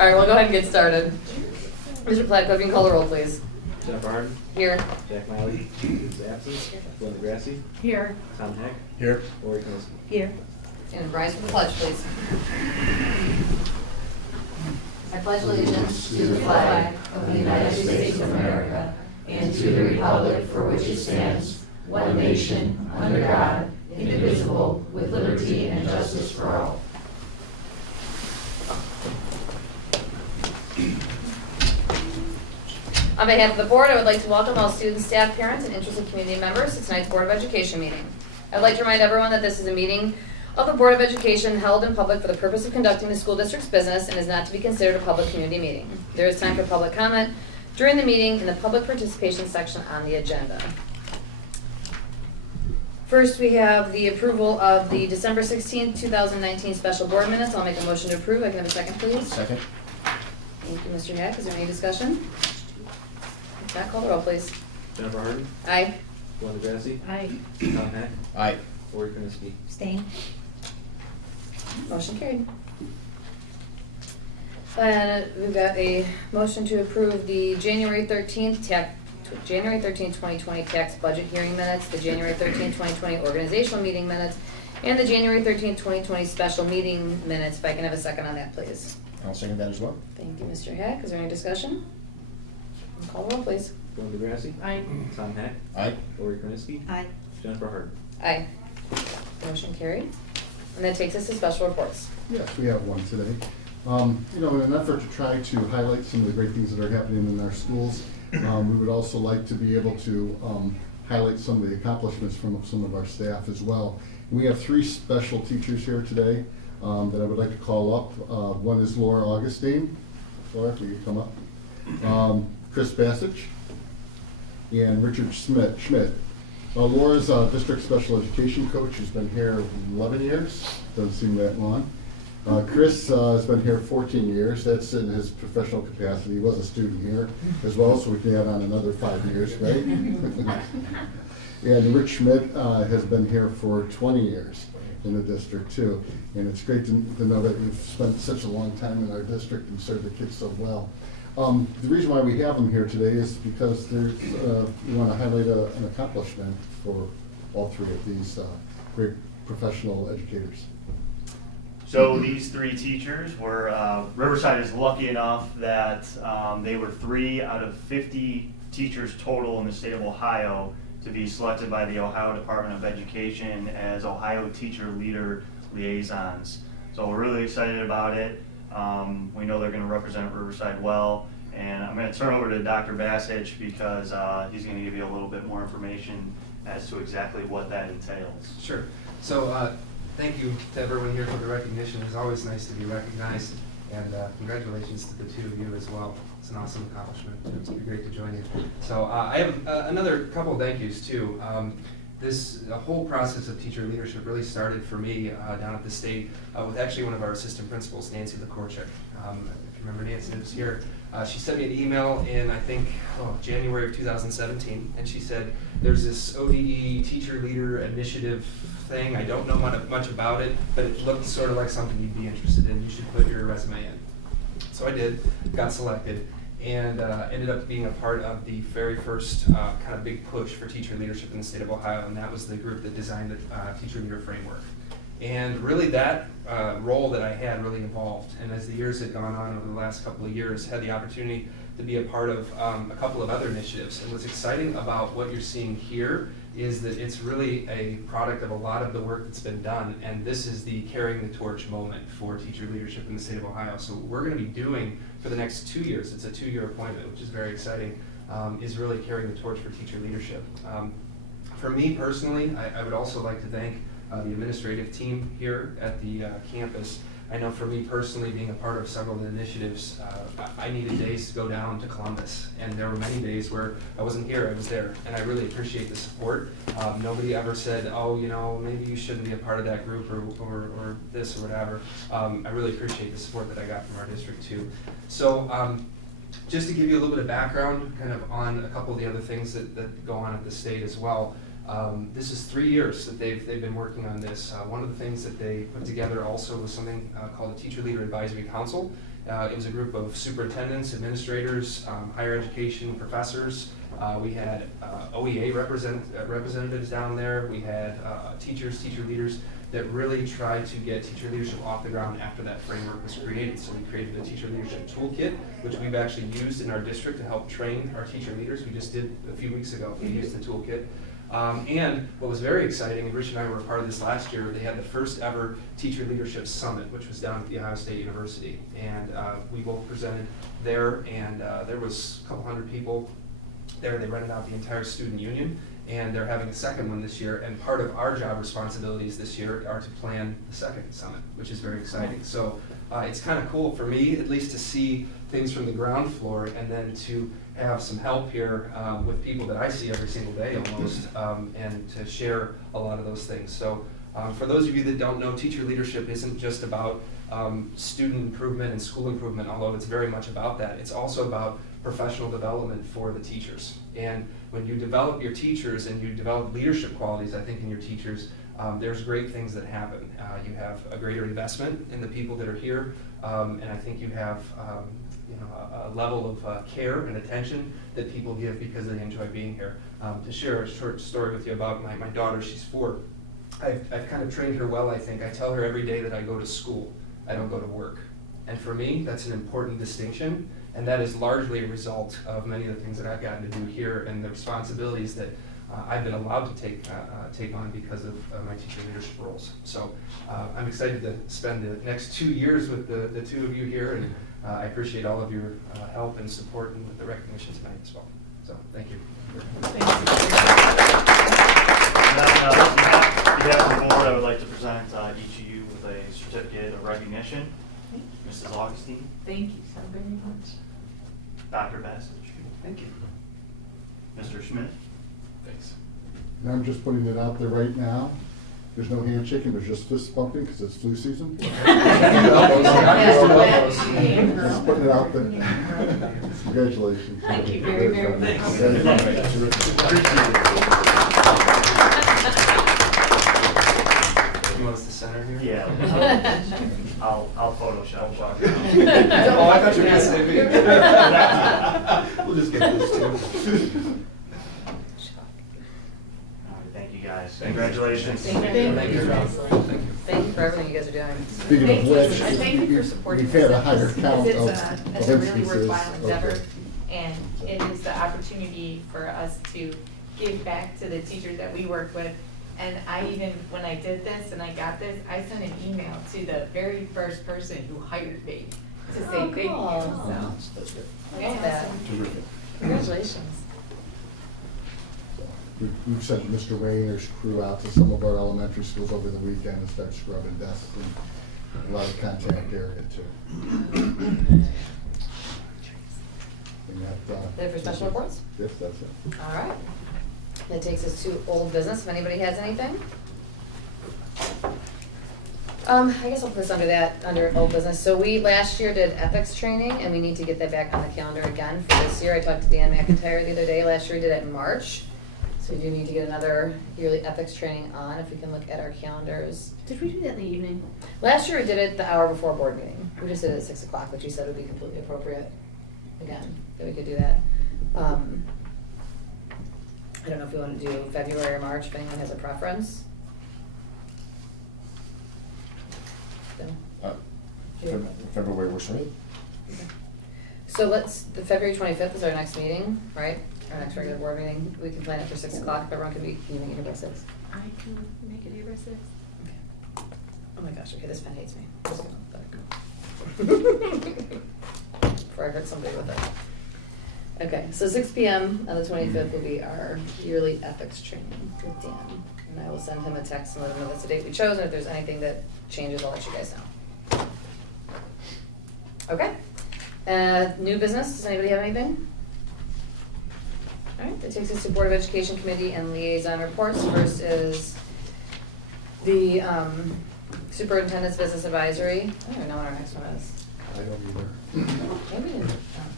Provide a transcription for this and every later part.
All right, we'll go ahead and get started. Mr. Platko, if you can call the roll, please. Jennifer Harden. Here. Jack Miley is absent. Linda Grassi. Here. Tom Heck. Here. Lori Knowski. Here. And rise for the pledge, please. I pledge allegiance to the flag of the United States of America and to the republic for which it stands, one nation, under God, indivisible, with liberty and justice for all. On behalf of the board, I would like to welcome all students, staff, parents, and interested community members to tonight's Board of Education meeting. I'd like to remind everyone that this is a meeting of the Board of Education held in public for the purpose of conducting the school district's business and is not to be considered a public community meeting. There is time for public comment during the meeting in the public participation section on the agenda. First, we have the approval of the December 16th, 2019 special board minutes. I'll make a motion to approve. I can have a second, please. Second. Thank you, Mr. Heck. Is there any discussion? If not, call the roll, please. Jennifer Harden. Aye. Linda Grassi. Aye. Tom Heck. Aye. Lori Knowski. Abstain. Motion carried. And we've got a motion to approve the January 13th, 2020 tax budget hearing minutes, the January 13th, 2020 organizational meeting minutes, and the January 13th, 2020 special meeting minutes. If I can have a second on that, please. I'll second that as well. Thank you, Mr. Heck. Is there any discussion? Call the roll, please. Linda Grassi. Aye. Tom Heck. Aye. Lori Knowski. Aye. Jennifer Harden. Aye. Motion carried. And that takes us to special reports. Yes, we have one today. In an effort to try to highlight some of the great things that are happening in our schools, we would also like to be able to highlight some of the accomplishments from some of our staff as well. We have three special teachers here today that I would like to call up. One is Laura Augustine. Laura, will you come up? Chris Bassage and Richard Schmidt. Laura's district special education coach, has been here 11 years, doesn't seem that long. Chris has been here 14 years, that's in his professional capacity. He was a student here as well, so we can add on another 5 years, right? And Rich Schmidt has been here for 20 years in the district too. And it's great to know that you've spent such a long time in our district and served the kids so well. The reason why we have them here today is because there's, we want to highlight an accomplishment for all three of these great professional educators. So these three teachers were, Riverside is lucky enough that they were 3 out of 50 teachers total in the state of Ohio to be selected by the Ohio Department of Education as Ohio Teacher Leader Liaisons. So we're really excited about it. We know they're going to represent Riverside well, and I'm going to turn over to Dr. Bassage because he's going to give you a little bit more information as to exactly what that entails. Sure. So thank you to everyone here for the recognition. It's always nice to be recognized, and congratulations to the two of you as well. It's an awesome accomplishment. It's been great to join you. So I have another couple of thank yous too. The whole process of teacher leadership really started for me down at the state with actually one of our assistant principals, Nancy LaCorchik. If you remember Nancy was here. She sent me an email in, I think, January of 2017, and she said, there's this ODE teacher leader initiative thing. I don't know much about it, but it looked sort of like something you'd be interested in. You should put your resume in. So I did, got selected, and ended up being a part of the very first kind of big push for teacher leadership in the state of Ohio, and that was the group that designed the teacher leader framework. And really that role that I had really evolved, and as the years had gone on over the last couple of years, had the opportunity to be a part of a couple of other initiatives. And what's exciting about what you're seeing here is that it's really a product of a lot of the work that's been done, and this is the carrying the torch moment for teacher leadership in the state of Ohio. So what we're going to be doing for the next 2 years, it's a 2-year appointment, which is very exciting, is really carrying the torch for teacher leadership. For me personally, I would also like to thank the administrative team here at the campus. I know for me personally, being a part of several of the initiatives, I needed days to go down to Columbus, and there were many days where I wasn't here, I was there, and I really appreciate the support. Nobody ever said, oh, you know, maybe you shouldn't be a part of that group or this or whatever. I really appreciate the support that I got from our district too. So just to give you a little bit of background kind of on a couple of the other things that go on at the state as well. This is 3 years that they've been working on this. One of the things that they put together also was something called a Teacher Leader Advisory Council. It was a group of superintendents, administrators, higher education professors. We had OEA representatives down there. We had teachers, teacher leaders that really tried to get teacher leadership off the ground after that framework was created. So we created a teacher leadership toolkit, which we've actually used in our district to help train our teacher leaders. We just did a few weeks ago. We used the toolkit. And what was very exciting, and Rich and I were a part of this last year, they had the first ever Teacher Leadership Summit, which was down at The Ohio State University. And we both presented there, and there was a couple hundred people there. They rented out the entire student union, and they're having a second one this year. And part of our job responsibilities this year are to plan the second summit, which is very exciting. So it's kind of cool for me, at least, to see things from the ground floor, and then to have some help here with people that I see every single day almost, and to share a lot of those things. So for those of you that don't know, teacher leadership isn't just about student improvement and school improvement, although it's very much about that. It's also about professional development for the teachers. And when you develop your teachers and you develop leadership qualities, I think, in your teachers, there's great things that happen. You have a greater investment in the people that are here, and I think you have a level of care and attention that people give because they enjoy being here. To share a short story with you about my daughter, she's 4. I've kind of trained her well, I think. I tell her every day that I go to school, I don't go to work. And for me, that's an important distinction, and that is largely a result of many of the things that I've gotten to do here and the responsibilities that I've been allowed to take on because of my teacher leadership roles. So I'm excited to spend the next 2 years with the two of you here, and I appreciate all of your help and support and the recognition tonight as well. So thank you. On behalf of the board, I would like to present each of you with a certificate of recognition. Mrs. Augustine. Thank you so very much. Dr. Bassage. Thank you. Mr. Schmidt. Thanks. And I'm just putting it out there right now. There's no handshaking, there's just fist bumping because it's flu season. Just putting it out there. Congratulations. Thank you very, very much. You want us to center here? Yeah. I'll Photoshop. Oh, I thought you were going to say me. We'll just get this too. Thank you guys. Thank you. Congratulations. Thank you. Thank you. Thank you. Thank you for everything you guys are doing. Speaking Thank of you. which, And thank you for supporting we've had a this. higher count It's of it's a really instances. worthwhile endeavor, Okay. and it is the opportunity for us to give back to the teachers that we work with. And I even, when I did this and I got this, I sent an email to the very first person who hired me to say thank you. cool. So, That's good. I love that. Terrific. Congratulations. We've sent Mr. Rayner's crew out to some of our elementary schools over the weekend and start scrubbing desks and a lot of contact area too. And Ready for special reports? Yes, that's it. All right. That takes us to old business, if anybody has anything. I guess I'll put this under that, under old business. So we last year did ethics training, and we need to get that back on the calendar again for this year. I talked to Dan McIntyre the other day. Last year we did it in March. So we do need to get another yearly ethics training on, if we can look at our calendars. Did we do that in the evening? Last year we did it the hour before board meeting. We just did it at 6 o'clock, which you said would be completely appropriate. Again, that we could do that. I don't know if we want to do February or March, if anyone has a preference. Bill? February works for me. Okay. So the February 25th is our next meeting, right? Our next regular board meeting. We can plan it for 6 o'clock, but everyone can make it here by 6. I can make it here by 6. Okay. Oh my gosh, okay, this pen hates me. Just gonna let it go. Before I hurt somebody with it. Okay, so 6 p.m. on the 25th will be our yearly ethics training with Dan. And I will send him a text and let him know that's the date we chose, and if there's anything that changes, I'll let you guys know. Okay. New business, does anybody have anything? All right, that takes us to Board of Education Committee and Liaison Reports. First is the Superintendent's Business Advisory. I don't even know what our next one is. I don't either. Maybe, oh,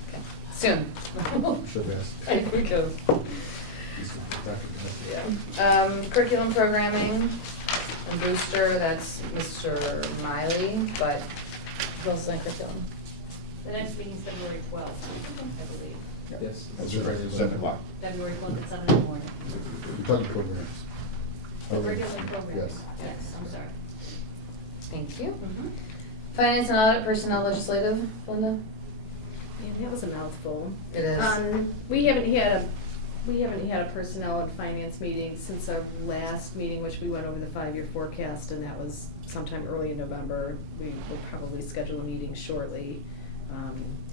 okay, soon. Should ask. I think we could. Yeah. Curriculum programming and booster, that's Mr. Miley, but who else is on curriculum? The next meeting's February 12th, I believe. Yes. That's right, 7 o'clock. February 12th at 7 in the morning. Budget programs. The regular program. Yes. Yes, I'm sorry. Thank you. Mhm. Finance and audit, personnel, legislative, Linda? Yeah, that was a mouthful. It is. We haven't had a personnel and finance meeting since our last meeting, which we went over the 5-year forecast, and that was sometime early in November. We will probably schedule a meeting shortly.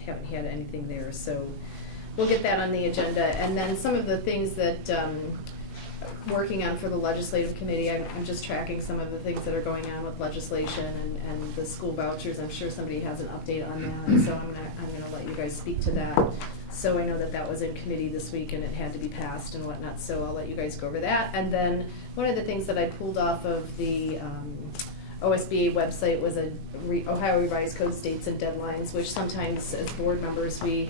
Haven't had anything there, so we'll get that on the agenda. And then some of the things that, working on for the legislative committee, I'm just tracking some of the things that are going on with legislation and the school vouchers. I'm sure somebody has an update on that, so I'm gonna let you guys speak to that. So I know that was in committee this week and it had to be passed and whatnot, so I'll let you guys go over that. And then one of the things that I pulled off of the OSBA website was a Ohio Revised Code Dates and Deadlines, which sometimes as board members we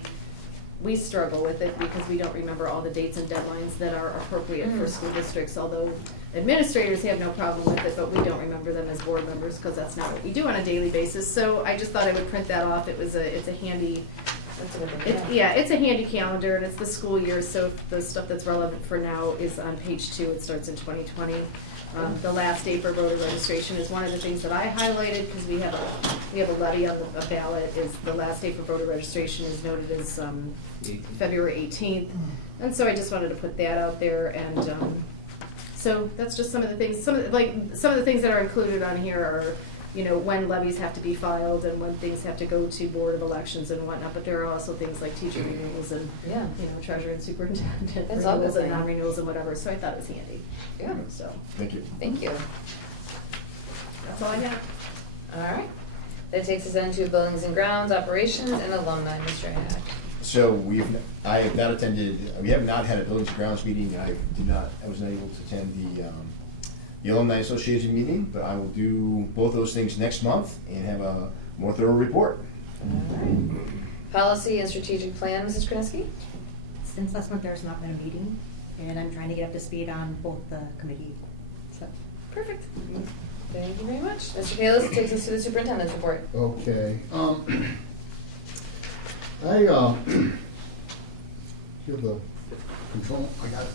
struggle with it because we don't remember all the dates and deadlines that are appropriate for school districts, although administrators have no problem with it, but we don't remember them as board members because that's not what we do on a daily basis. So I just thought I would print that off. It's a handy, That's a good thing. it's a handy calendar, and it's the school year, so the stuff that's relevant for now is on page 2. It starts in 2020. The last day for voter registration is one of the things that I highlighted because we have a levy on the ballot. Is the last day for voter registration is noted as February 18th, and so I just wanted to put that out there. And so that's just some of the things. Some of the things that are included on here are, when levies have to be filed and when things have to go to Board of Elections and whatnot. But there are also things like teacher renewals and Yeah. Treasurer and superintendent That's all renewals good and thing. non-renewals and whatever. So I thought it was handy. Yeah. So Thank you. Thank you. that's all I have. All right. That takes us into buildings and grounds, operations, and alumni, Mr. Hack. So we have not had a buildings and grounds meeting. I was not able to attend the Alumni Association meeting, but I will do both those things next month and have a more thorough report. All right. Policy and strategic plan, Mrs. Krasinski? Since last month, there's not been a meeting, and I'm trying to get up to speed on both the committee. So, Perfect. Thank you very much. Mr. Kalis takes us to the superintendent's report. Okay, I, here the control, I got it.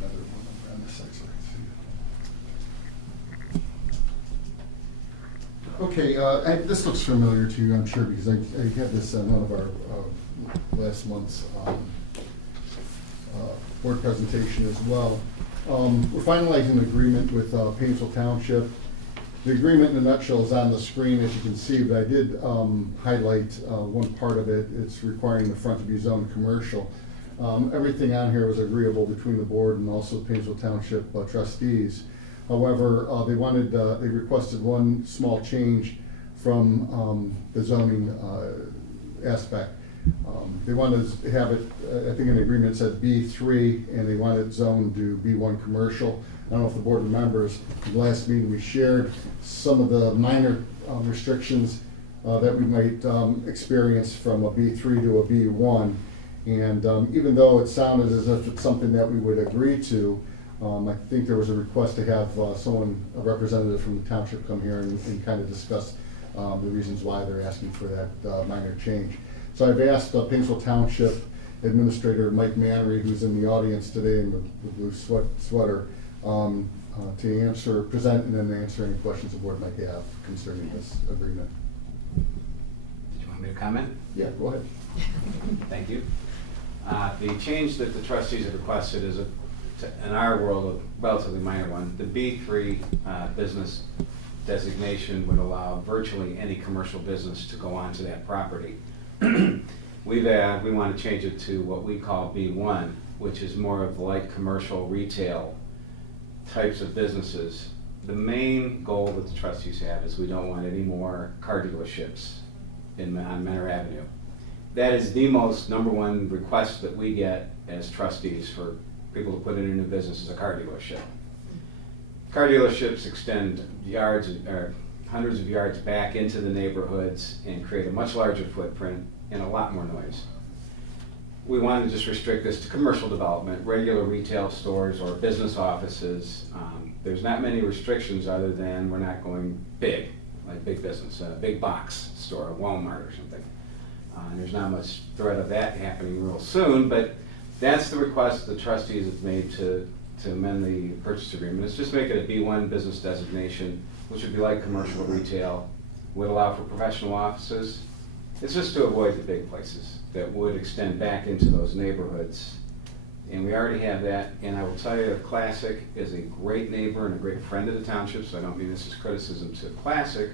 Another one on this side so I can see it. Okay, this looks familiar to you, I'm sure, because I had this on one of our last month's board presentation as well. We're finalizing an agreement with Painesville Township. The agreement in a nutshell is on the screen, as you can see, but I did highlight one part of it. It's requiring the front to be zoned commercial. Everything on here was agreeable between the board and also Painesville Township trustees. However, they requested one small change from the zoning aspect. They wanted to have it, I think in the agreement said B3, and they wanted zoned to B1 commercial. I don't know if the board remembers, the last meeting we shared some of the minor restrictions that we might experience from a B3 to a B1. And even though it sounded as if it's something that we would agree to, I think there was a request to have a representative from the township come here and kind of discuss the reasons why they're asking for that minor change. So I've asked Painesville Township Administrator Mike Mannery, who's in the audience today in the blue sweater, to present and then answer any questions the board might have concerning this agreement. Did you want me to comment? Yeah, go ahead. Thank you. The change that the trustees have requested is, in our world, a relatively minor one. The B3 business designation would allow virtually any commercial business to go onto that property. We want to change it to what we call B1, which is more of light commercial retail types of businesses. The main goal that the trustees have is we don't want any more car dealerships on Menor Avenue. That is the most number one request that we get as trustees for people to put in a new business is a car dealership. Car dealerships extend yards or hundreds of yards back into the neighborhoods and create a much larger footprint and a lot more noise. We want to just restrict this to commercial development, regular retail stores or business offices. There's not many restrictions other than we're not going big. like big business, a big box store, a Walmart or something. And there's not much threat of that happening real soon, but that's the request the trustees have made to amend the purchase agreement. It's just make it a B1 business designation, which would be like commercial retail, would allow for professional offices. It's just to avoid the big places that would extend back into those neighborhoods. And we already have that, and I will tell you, Classic is a great neighbor and a great friend of the township, so I don't mean this as criticism to Classic,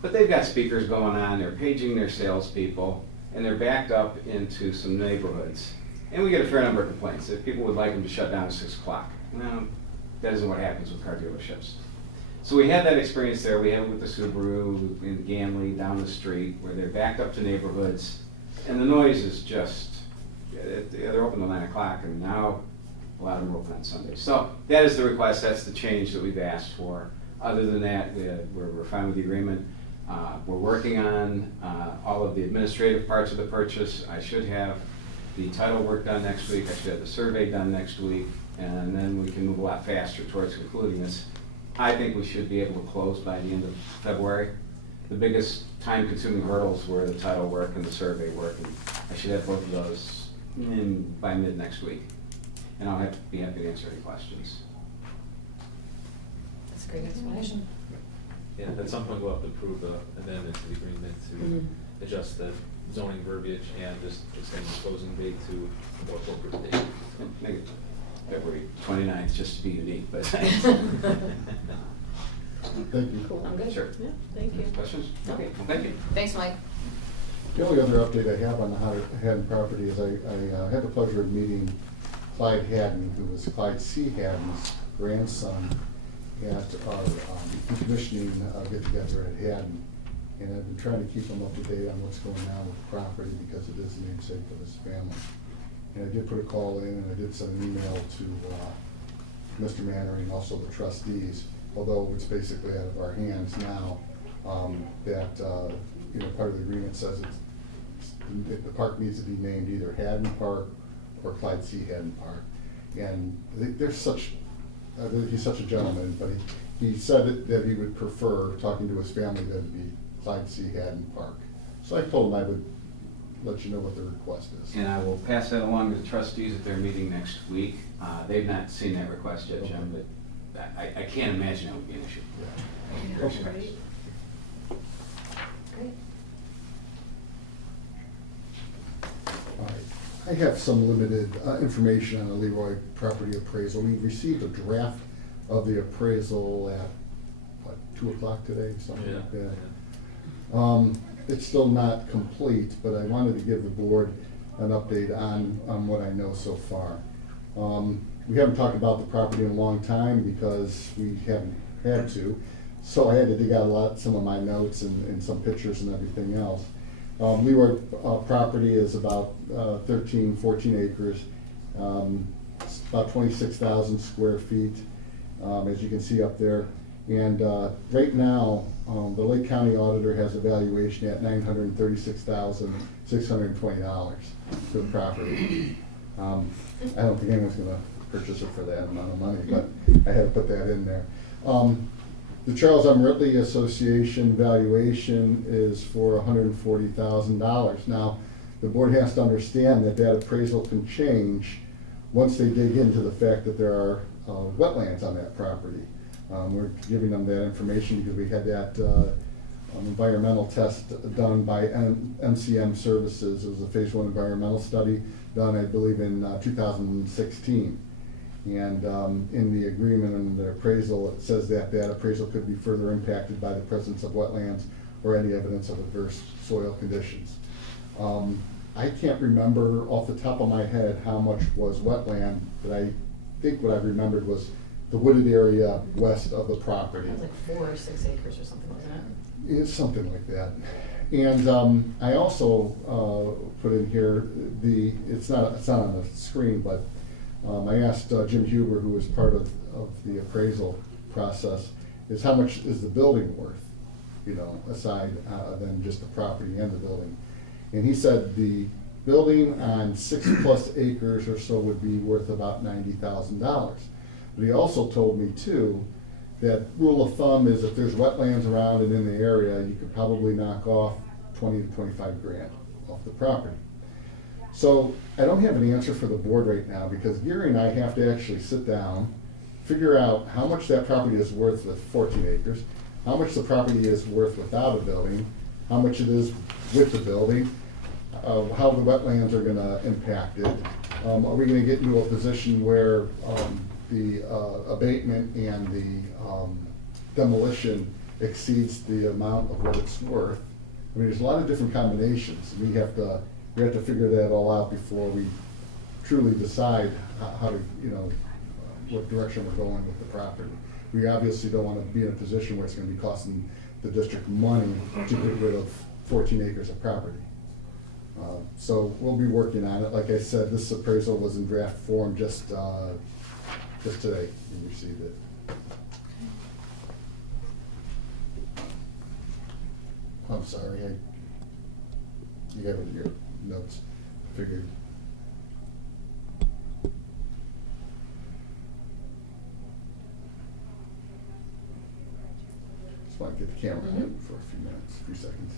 but they've got speakers going on, they're paging their salespeople, and they're backed up into some neighborhoods. And we get a fair number of complaints that people would like them to shut down at 6 o'clock. No, that isn't what happens with car dealerships. So we had that experience there. We have it with the Subaru in Ganley down the street where they're backed up to neighborhoods, and the noise is just, they're open till 9 o'clock, and now a lot of them are open on Sundays. So that is the request, that's the change that we've asked for. Other than that, we're fine with the agreement. We're working on all of the administrative parts of the purchase. I should have the title work done next week, I should have the survey done next week, and then we can move a lot faster towards concluding this. I think we should be able to close by the end of February. The biggest time-consuming hurdles were the title work and the survey work, and I should have both of those by mid next week. And I'll be happy to answer any questions. That's a great explanation. Yeah, at some point we'll have to approve the amendment to the agreement to adjust the zoning verbiage and just extend the closing date to a more appropriate date. Maybe February 29th, just to be unique, but. Thank you. Cool, I'm good. Sure. Yeah, thank you. Questions? Okay. Thank you. Thanks, Mike. The only other update I have on the Haddon property is I had the pleasure of meeting Clyde Haddon, who was Clyde C. Haddon's grandson, at our decommissioning get-together at Haddon. And I've been trying to keep him up to date on what's going on with the property because it is the namesake of his family. And I did put a call in, and I did send an email to Mr. Mannery and also the trustees, although it's basically out of our hands now, that part of the agreement says the park needs to be named either Haddon Park or Clyde C. Haddon Park. And there's such, he's such a gentleman, but he said that he would prefer, talking to his family, that it be Clyde C. Haddon Park. So I told him I would let you know what the request is. And I will pass that along to the trustees at their meeting next week. They've not seen that request yet, Jim, but I can't imagine that would be an issue. Yeah. Okay. Great. All right. I have some limited information on the Leroy property appraisal. We received a draft of the appraisal at, what, 2 o'clock today, something like that. It's still not complete, but I wanted to give the board an update on what I know so far. We haven't talked about the property in a long time because we haven't had to, so I had to dig out some of my notes and some pictures and everything else. Leroy property is about 13, 14 acres, it's about 26,000 square feet, as you can see up there. And right now, the Lake County auditor has a valuation at $936,620 for the property. I don't think anyone's going to purchase it for that amount of money, but I had to put that in there. The Charles M. Ridley Association valuation is for $140,000. Now, the board has to understand that that appraisal can change once they dig into the fact that there are wetlands on that property. We're giving them that information because we had that environmental test done by MCM Services. It was a phase 1 environmental study done, I believe, in 2016. And in the agreement and the appraisal, it says that that appraisal could be further impacted by the presence of wetlands or any evidence of adverse soil conditions. I can't remember off the top of my head how much was wetland, but I think what I remembered was the wooded area west of the property. It was like 4 or 6 acres or something, wasn't it? It's something like that. And I also put in here it's not on the screen, but I asked Jim Huber, who was part of the appraisal process, is how much is the building worth, aside than just the property and the building. And he said the building on 6+ acres or so would be worth about $90,000. But he also told me too that rule of thumb is if there's wetlands around and in the area, you could probably knock off 20 to 25 grand off the property. So I don't have an answer for the board right now because Gary and I have to actually sit down, figure out how much that property is worth with 14 acres, how much the property is worth without a building, how much it is with the building, how the wetlands are gonna impact it. Are we gonna get into a position where the abatement and the demolition exceeds the amount of what it's worth? I mean, there's a lot of different combinations. We have to figure that all out before we truly decide how to, what direction we're going with the property. We obviously don't want to be in a position where it's going to be costing the district money to get rid of 14 acres of property. So we'll be working on it. Like I said, this appraisal was in draft form just today. We received it. I'm sorry, you have it in your notes, figured. Just want to get the camera on for a few seconds.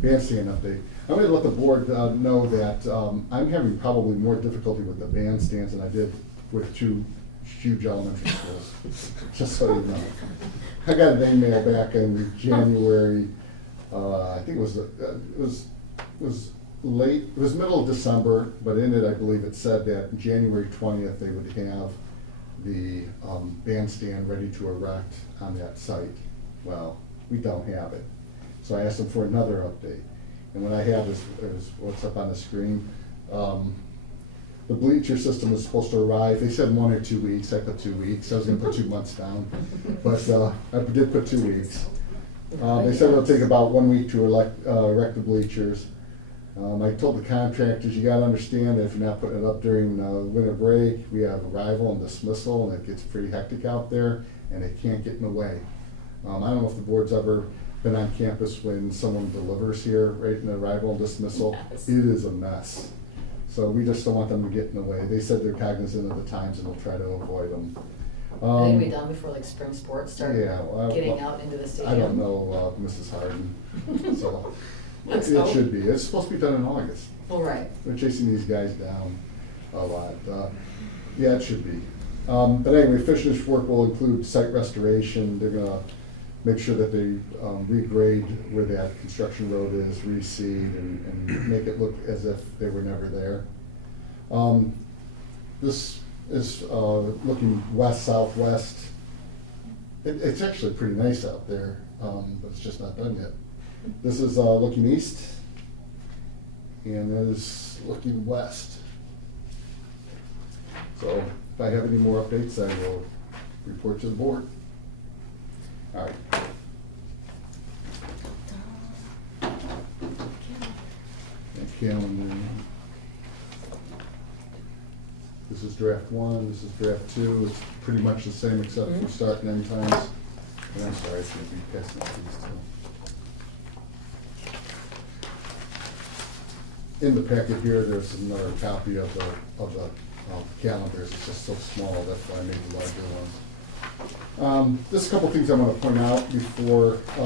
Bandstand update. I'm going to let the board know that I'm having probably more difficulty with the bandstands than I did with two huge elementary schools, just so you know. I got an email back in January, I think it was late, it was middle of December, but in it I believe it said that January 20th they would have the bandstand ready to erect on that site. Well, we don't have it. So I asked them for another update. And what I have is what's up on the screen. The bleacher system was supposed to arrive. They said 1 or 2 weeks. I put 2 weeks. I was going to put 2 months down, but I did put 2 weeks. They said it'll take about 1 week to erect the bleachers. I told the contractors, you got to understand that if you're not putting it up during winter break, we have arrival and dismissal, and it gets pretty hectic out there, and it can't get in the way. I don't know if the board's ever been on campus when someone delivers here, right in the arrival and dismissal. Yes. It is a mess. So we just don't want them to get in the way. They said they're cognizant of the times and they'll try to avoid them. I think we'll be done before like spring sports start getting well, out into the stadium. I don't know, Mrs. Harden, so Let's it hope. should be. It's supposed to be done in August. Well, right. They're chasing these guys down a lot. Yeah, it should be. But anyway, finished work will include site restoration. They're gonna make sure that they regrade where that construction road is, reseed, and make it look as if they were never there. This is looking west-southwest. It's actually pretty nice out there, but it's just not done yet. This is looking east, and that is looking west. So if I have any more updates, I will report to the board. All right. And calendar. This is draft 1, this is draft 2. It's pretty much the same except for start and end times. And I'm sorry, it's going to be passing out these two. In the packet here, there's another copy of the calendars. It's just so small, that's why I made the larger ones. Just a couple things I want to point out before, I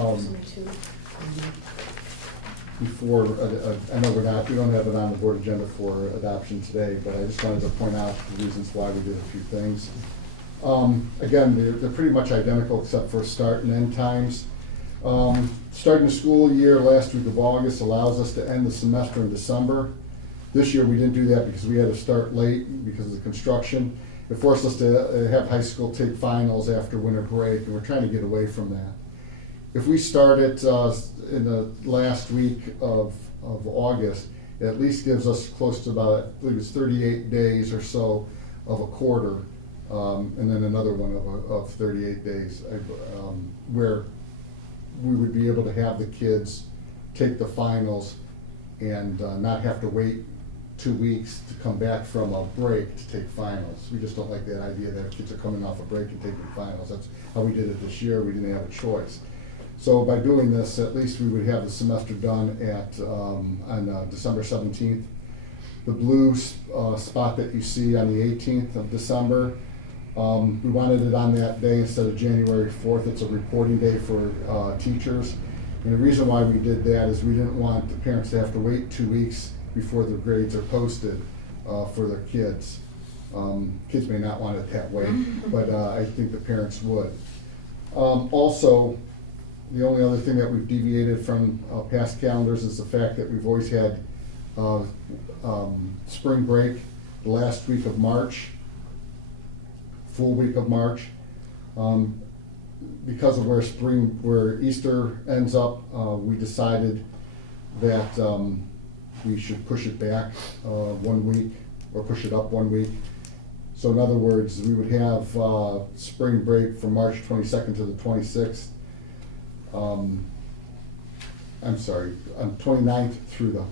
know we don't have it on the board agenda for adoption today, but I just wanted to point out the reasons why we did a few things. Again, they're pretty much identical except for start and end times. Starting the school year last week of August allows us to end the semester in December. This year we didn't do that because we had to start late because of the construction. It forced us to have high school take finals after winter break, and we're trying to get away from that. If we start it in the last week of August, it at least gives us close to about, I believe it's 38 days or so of a quarter, and then another one of 38 days, where we would be able to have the kids take the finals and not have to wait 2 weeks to come back from a break to take finals. We just don't like that idea that kids are coming off a break and taking finals. That's how we did it this year. We didn't have a choice. So by doing this, at least we would have the semester done on December 17th. The blue spot that you see on the 18th of December, We wanted it on that day instead of January 4th. It's a reporting day for teachers. And the reason why we did that is we didn't want the parents to have to wait 2 weeks before their grades are posted for their kids. Kids may not want it that way, but I think the parents would. Also, the only other thing that we've deviated from past calendars is the fact that we've always had spring break the last week of March, full week of March. Because of where Easter ends up, we decided that we should push it back 1 week, or push it up 1 week. So in other words, we would have spring break from March 22nd to the 26th. I'm sorry, 29th through the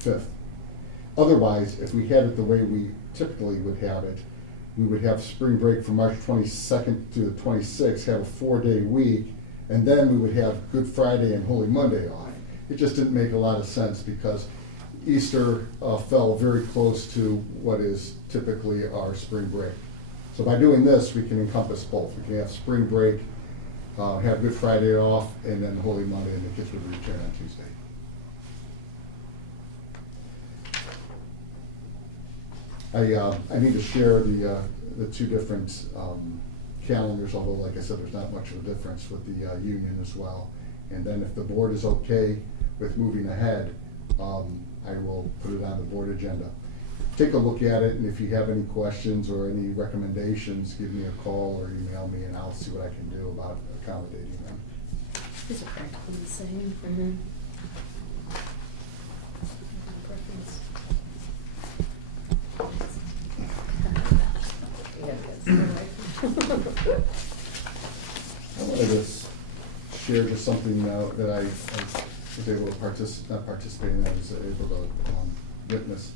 5th. Otherwise, if we had it the way we typically would have it, we would have spring break from March 22nd to the 26th, have a 4-day week, and then we would have Good Friday and Holy Monday off. It just didn't make a lot of sense because Easter fell very close to what is typically our spring break. So by doing this, we can encompass both. We can have spring break, have Good Friday off, and then Holy Monday, and the kids would return on Tuesday. I need to share the two different calendars, although like I said, there's not much of a difference with the union as well. And then if the board is okay with moving ahead, I will put it on the board agenda. Take a look at it, and if you have any questions or any recommendations, give me a call or email me, and I'll see what I can do about accommodating them. These are practically the same. Mhm. Preference. I wanted to share just something that I was able to not participate in, I was able to witness,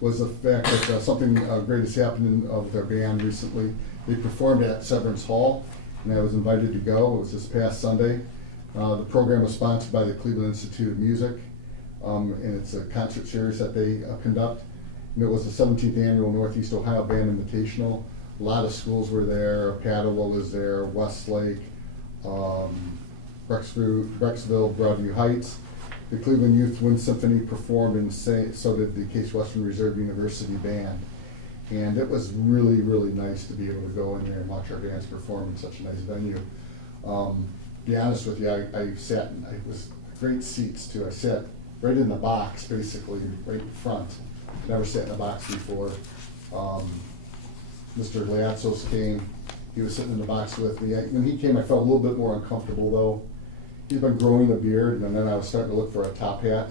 was the fact that something great has happened with our band recently. They performed at Severance Hall, and I was invited to go. It was this past Sunday. The program was sponsored by the Cleveland Institute of Music, and it's a concert series that they conduct. And it was the 17th annual Northeast Ohio Band Invitational. A lot of schools were there. Padua was there, Westlake, Brecksville, Broadview Heights. The Cleveland Youth Wind Symphony performed, and so did the Case Western Reserve University Band. And it was really, really nice to be able to go in there and watch our bands perform in such a nice venue. To be honest with you, I sat, and it was great seats too. I sat right in the box, basically, right in front. Never sat in a box before. Mr. Liatzos came. He was sitting in the box with me. When he came, I felt a little bit more uncomfortable though. He's been growing a beard, and then I was starting to look for a top hat.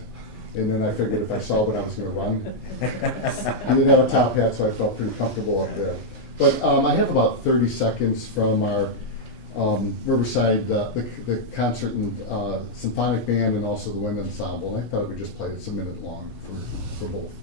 And then I figured if I saw one, I was going to run. He didn't have a top hat, so I felt pretty comfortable up there. But I have about 30 seconds from our Riverside, the concert and symphonic band, and also the wind ensemble. And I thought we just played it. It's a minute long for both.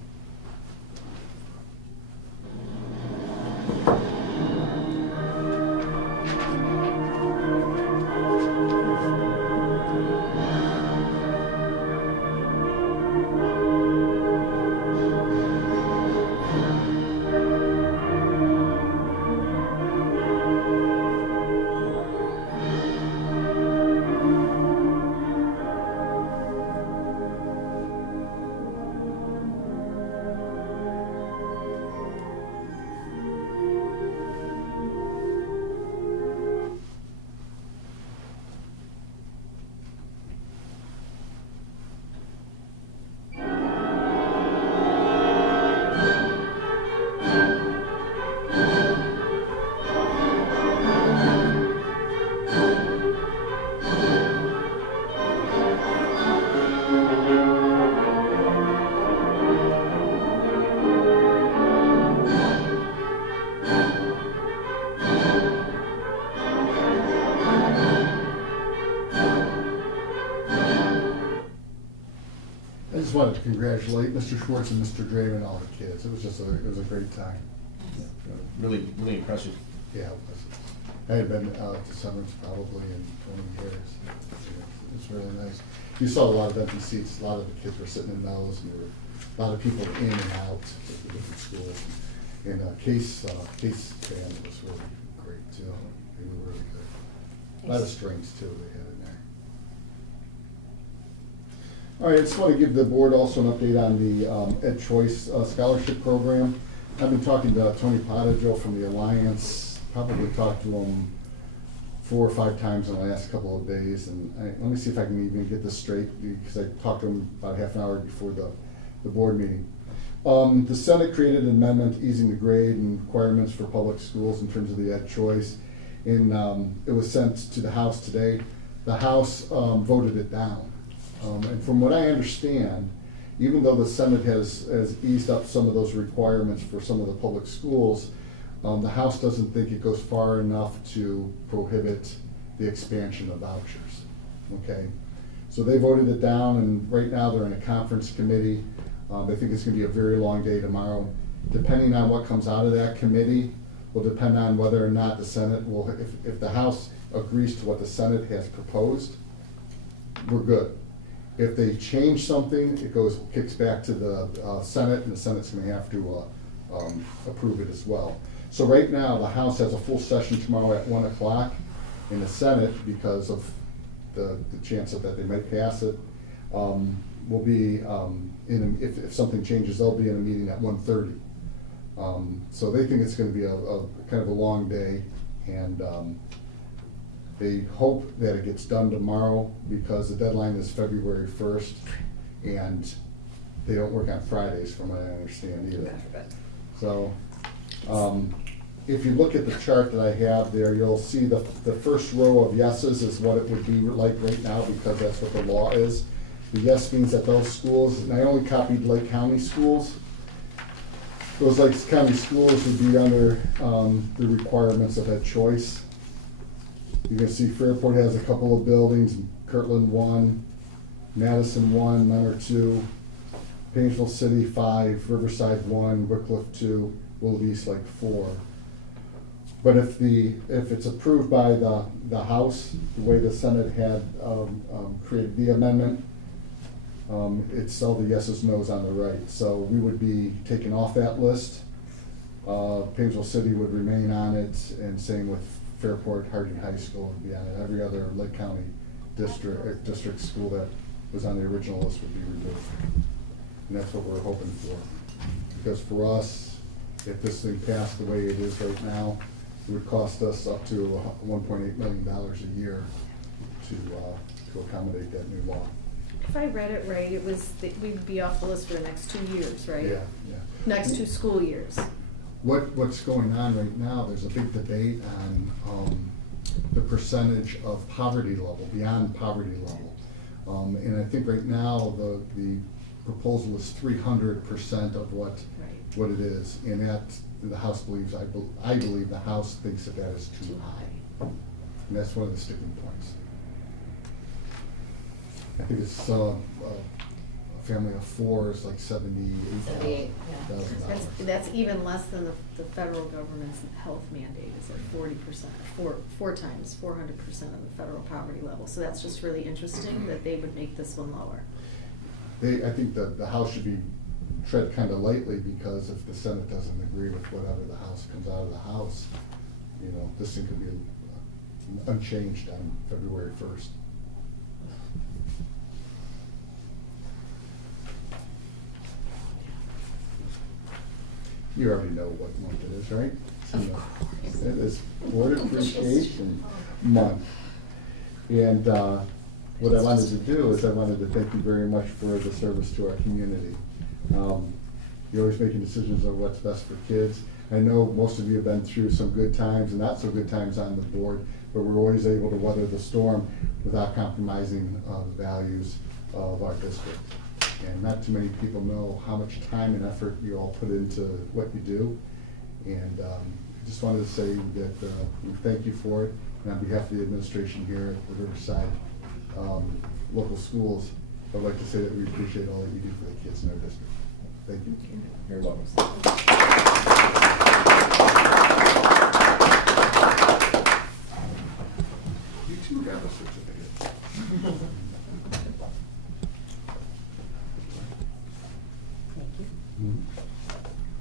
I just wanted to congratulate Mr. Schwartz and Mr. Draven and all the kids. It was just it was a great time. Really, really impressive. Yeah, it was. I had been to Severance probably in 20 years. It was really nice. You saw a lot of empty seats. A lot of the kids were sitting in those, and there were a lot of people in and out of the different schools. And Case band was really great too. They were really good. A lot of strings too they had in there. All right, I just want to give the board also an update on the Ed Choice Scholarship Program. I've been talking to Tony Potajo from the Alliance, probably talked to him 4 or 5 times in the last couple of days, and let me see if I can even get this straight, because I talked to him about half an hour before the board meeting. The Senate created an amendment easing the grade and requirements for public schools in terms of the Ed Choice, and it was sent to the House today. The House voted it down, and from what I understand, even though the Senate has eased up some of those requirements for some of the public schools, the House doesn't think it goes far enough to prohibit the expansion of vouchers, okay? So they voted it down, and right now they're in a conference committee. They think it's gonna be a very long day tomorrow. Depending on what comes out of that committee will depend on whether or not the Senate will, if the House agrees to what the Senate has proposed, we're good. If they change something, it kicks back to the Senate, and the Senate's gonna have to approve it as well. So right now, the House has a full session tomorrow at 1 o'clock, and the Senate, because of the chance that they might pass it, will be if something changes, they'll be in a meeting at 1:30. So they think it's gonna be a kind of a long day, and they hope that it gets done tomorrow, because the deadline is February 1st, and they don't work on Fridays from what I understand either. So, if you look at the chart that I have there, you'll see the first row of yeses is what it would be like right now, because that's what the law is. The yes means that those schools, and I only copied Lake County schools, those Lake County schools would be under the requirements of Ed Choice. You can see Fairport has a couple of buildings, Kirtland 1, Madison 1, Mentor 2, Painesville City 5, Riverside 1, Wickliffe 2, Willow East Lake 4. But if it's approved by the House, the way the Senate had created the amendment, it's all the yeses, nos on the right. So we would be taken off that list. Painesville City would remain on it, and same with Fairport. Harding High School would be on it. Every other Lake County district school that was on the original list would be removed. And that's what we're hoping for. Because for us, if this thing passed the way it is right now, it would cost us up to $1.8 million a year to accommodate that new law. If I read it right, it was, we'd be off the list for the next 2 years, right? Yeah. Next 2 school years. What's going on right now, there's a big debate on the percentage of poverty level, beyond poverty level. And I think right now, the proposal is 300% of what it is. And that, the House believes, I believe the House thinks that is too high. And that's one of the sticking points. I think it's a family of 4 is like $78,000. That's even less than the federal government's health mandate is at 40%, 4 times, 400% of the federal poverty level. So that's just really interesting that they would make this one lower. I think the House should be tread kind of lightly, because if the Senate doesn't agree with whatever the House comes out of the House, this thing could be unchanged on February 1st. You already know what month it is, right? Of course. It is Board Appreciation Month. And what I wanted to do is I wanted to thank you very much for the service to our community. You're always making decisions on what's best for kids. I know most of you have been through some good times and not so good times on the board, but we're always able to weather the storm without compromising the values of our district. And not too many people know how much time and effort you all put into what you do. And just wanted to say that we thank you for it. And on behalf of the administration here at the Riverside local schools, I'd like to say that we appreciate all that you do for the kids in our district. Thank you. You're welcome. You too have a certificate. Thank you.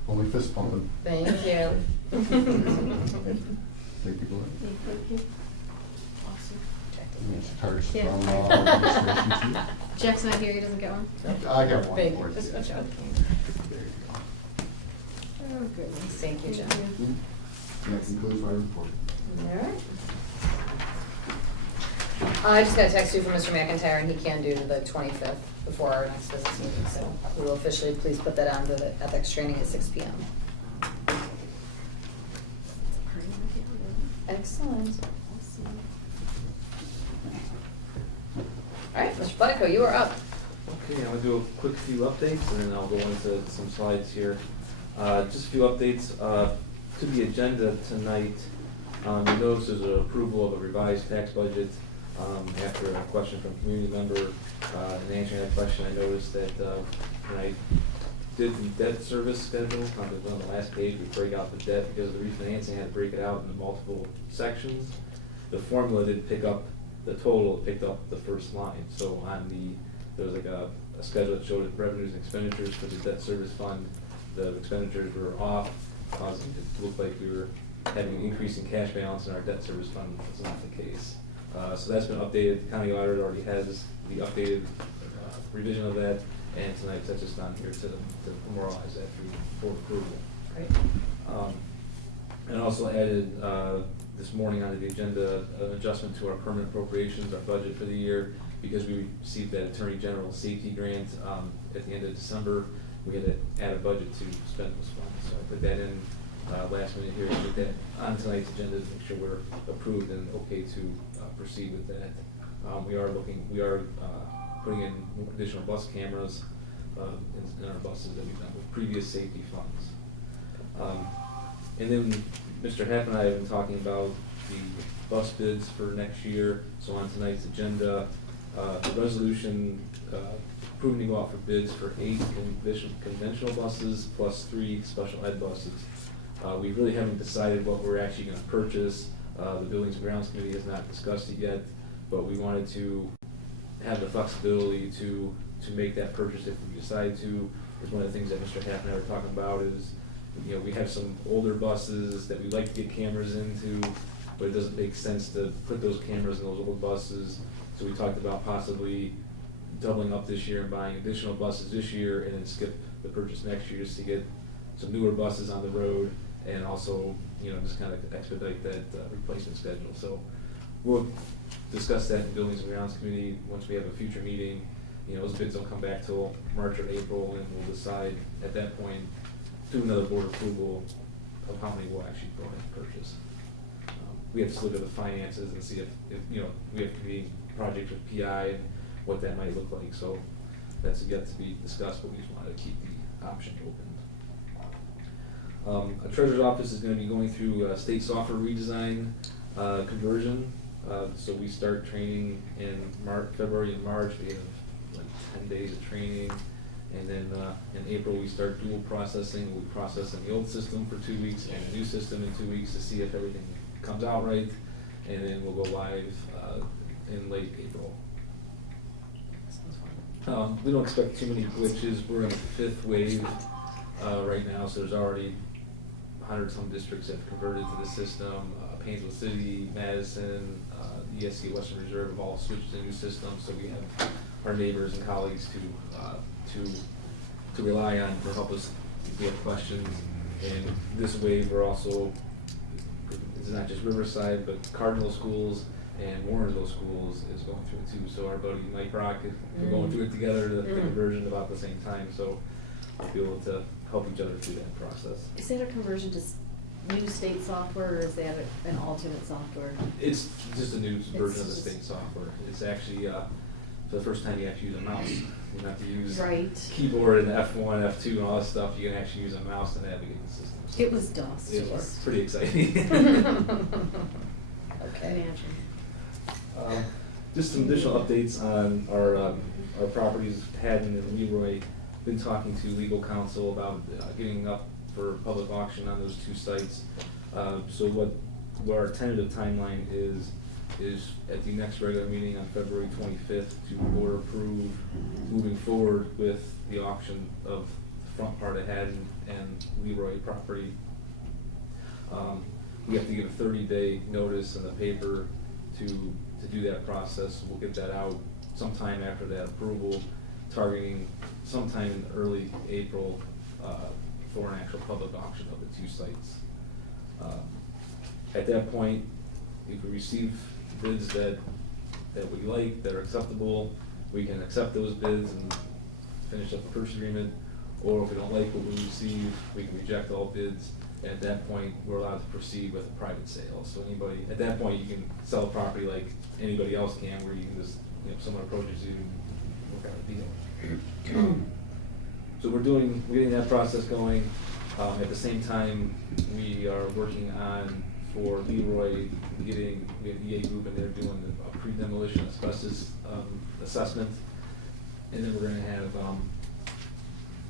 Only family fist pumping. Thank you. Thank you, Gloria. Thank you. Yes, cards Yeah. from administration too. Jack's not here, he doesn't get one? I got one Thank for you. you. Just watch out. There you go. Oh, goodness. Thank you, Jen. And that concludes my report. All right. I just got a text you from Mr. McIntyre, and he can do the 25th before our next business meeting, so we will officially please put that on to the ethics training at 6 PM. Excellent. All right, Mr. Platico, you are up. Okay, I'm gonna do a quick few updates, and then I'll go into some slides here. Just a few updates, to the agenda tonight. You notice there's an approval of a revised tax budget. After a question from a community member, in answering that question, I noticed that, when I did the debt service schedule, on the last page, we break out the debt because of the refinancing, I had to break it out into multiple sections. The formula didn't pick up the total, it picked up the first line. So there was like a schedule that showed revenues and expenditures for the debt service fund. The expenditures were off, causing it to look like we were having an increase in cash balance in our debt service fund. That's not the case. So that's been updated. The county auditor already has the updated revision of that, and tonight that's just on here to memorialize that for approval. Great. And also added this morning onto the agenda an adjustment to our permanent appropriations, our budget for the year, because we received that Attorney General safety grant at the end of December. We had to add a budget to spend those funds, so I put that in last minute here, put that on tonight's agenda to make sure we're approved and okay to proceed with that. We are putting in additional bus cameras in our buses that we've done with previous safety funds. And then Mr. Happ and I have been talking about the bus bids for next year. So on tonight's agenda, the resolution approving to go out for bids for 8 conventional buses plus 3 special ed buses. We really haven't decided what we're actually going to purchase. The Buildings and Grounds Committee has not discussed it yet, but we wanted to have the flexibility to make that purchase if we decide to. Because one of the things that Mr. Happ and I were talking about is, we have some older buses that we'd like to get cameras into, but it doesn't make sense to put those cameras in those old buses. So we talked about possibly doubling up this year and buying additional buses this year and then skip the purchase next year just to get some newer buses on the road and also, just kind of expedite that replacement schedule. So we'll discuss that in Buildings and Grounds Committee once we have a future meeting. Those bids don't come back till March or April, and we'll decide at that point, do another board approval of how many we'll actually go ahead and purchase. We have to look at the finances and see if we have to be project with PI and what that might look like. So that's yet to be discussed, but we just wanted to keep the option open. A treasurer's office is going to be going through state software redesign conversion. So we start training in February and March. We have like 10 days of training. And then in April, we start dual processing. We'll be processing the old system for 2 weeks and a new system in 2 weeks to see if everything comes out right. And then we'll go live in late April. We don't expect too many glitches. We're in the 5th wave right now, so there's already 100-some districts that have converted to the system. Painesville City, Madison, ESC, Western Reserve have all switched to new systems, so we have our neighbors and colleagues to rely on to help us if we have questions. And this wave, we're also, it's not just Riverside, but Cardinal Schools and Warrensville Schools is going through it too. So our buddy Mike Rocket, we're going through it together, the conversion about the same time. So we'll be able to help each other through that process. Is that a conversion to new state software, or is that an alternate software? It's just a new version of the state software. It's actually, for the first time you have to use a mouse. You don't have to use keyboard and F1, F2 and all that stuff. You can actually use a mouse to navigate the system. So it was dust. It was pretty exciting. Okay. Just some additional updates on our properties, Haddon and Leroy. Been talking to legal counsel about getting up for public auction on those 2 sites. So what our tentative timeline is at the next regular meeting on February 25th to board approve moving forward with the auction of front part of Haddon and Leroy property. We have to give a 30-day notice in the paper to do that process. We'll get that out sometime after that approval, targeting sometime in early April for an actual public auction of the two sites. At that point, if we receive bids that we like, that are acceptable, we can accept those bids and finish up the purchase agreement. Or if we don't like what we receive, we can reject all bids. And at that point, we're allowed to proceed with a private sale. So anybody, at that point, you can sell a property like anybody else can, where you can just, if someone approaches you, work out a deal. So we're getting that process going. At the same time, we are working on, for Leroy, we have EA Group, and they're doing a pre-demolition asbestos assessment. And then we're gonna have,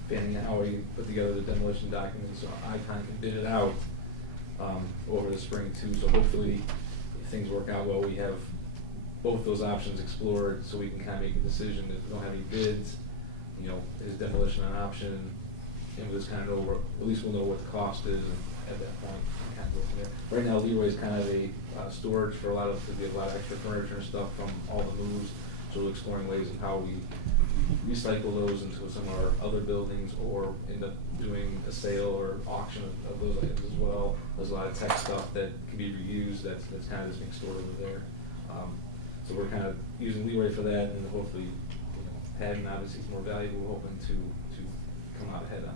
Fanning and Howie put together the demolition documents, so Icon can bid it out over the spring too. So hopefully, if things work out well, we have both those options explored, so we can kind of make a decision. If we don't have any bids, is demolition an option? And we'll just kind of know, at least we'll know what the cost is, and at that point, we kind of go from there. Right now, Leroy is kind of a storage for a lot of extra furniture and stuff from all the moves. So we're exploring ways of how we recycle those into some of our other buildings, or end up doing a sale or auction of those items as well. There's a lot of tech stuff that can be reused that's kind of just being stored over there. So we're kind of using Leroy for that, and hopefully, Haddon obviously is more valuable. We're hoping to come out ahead on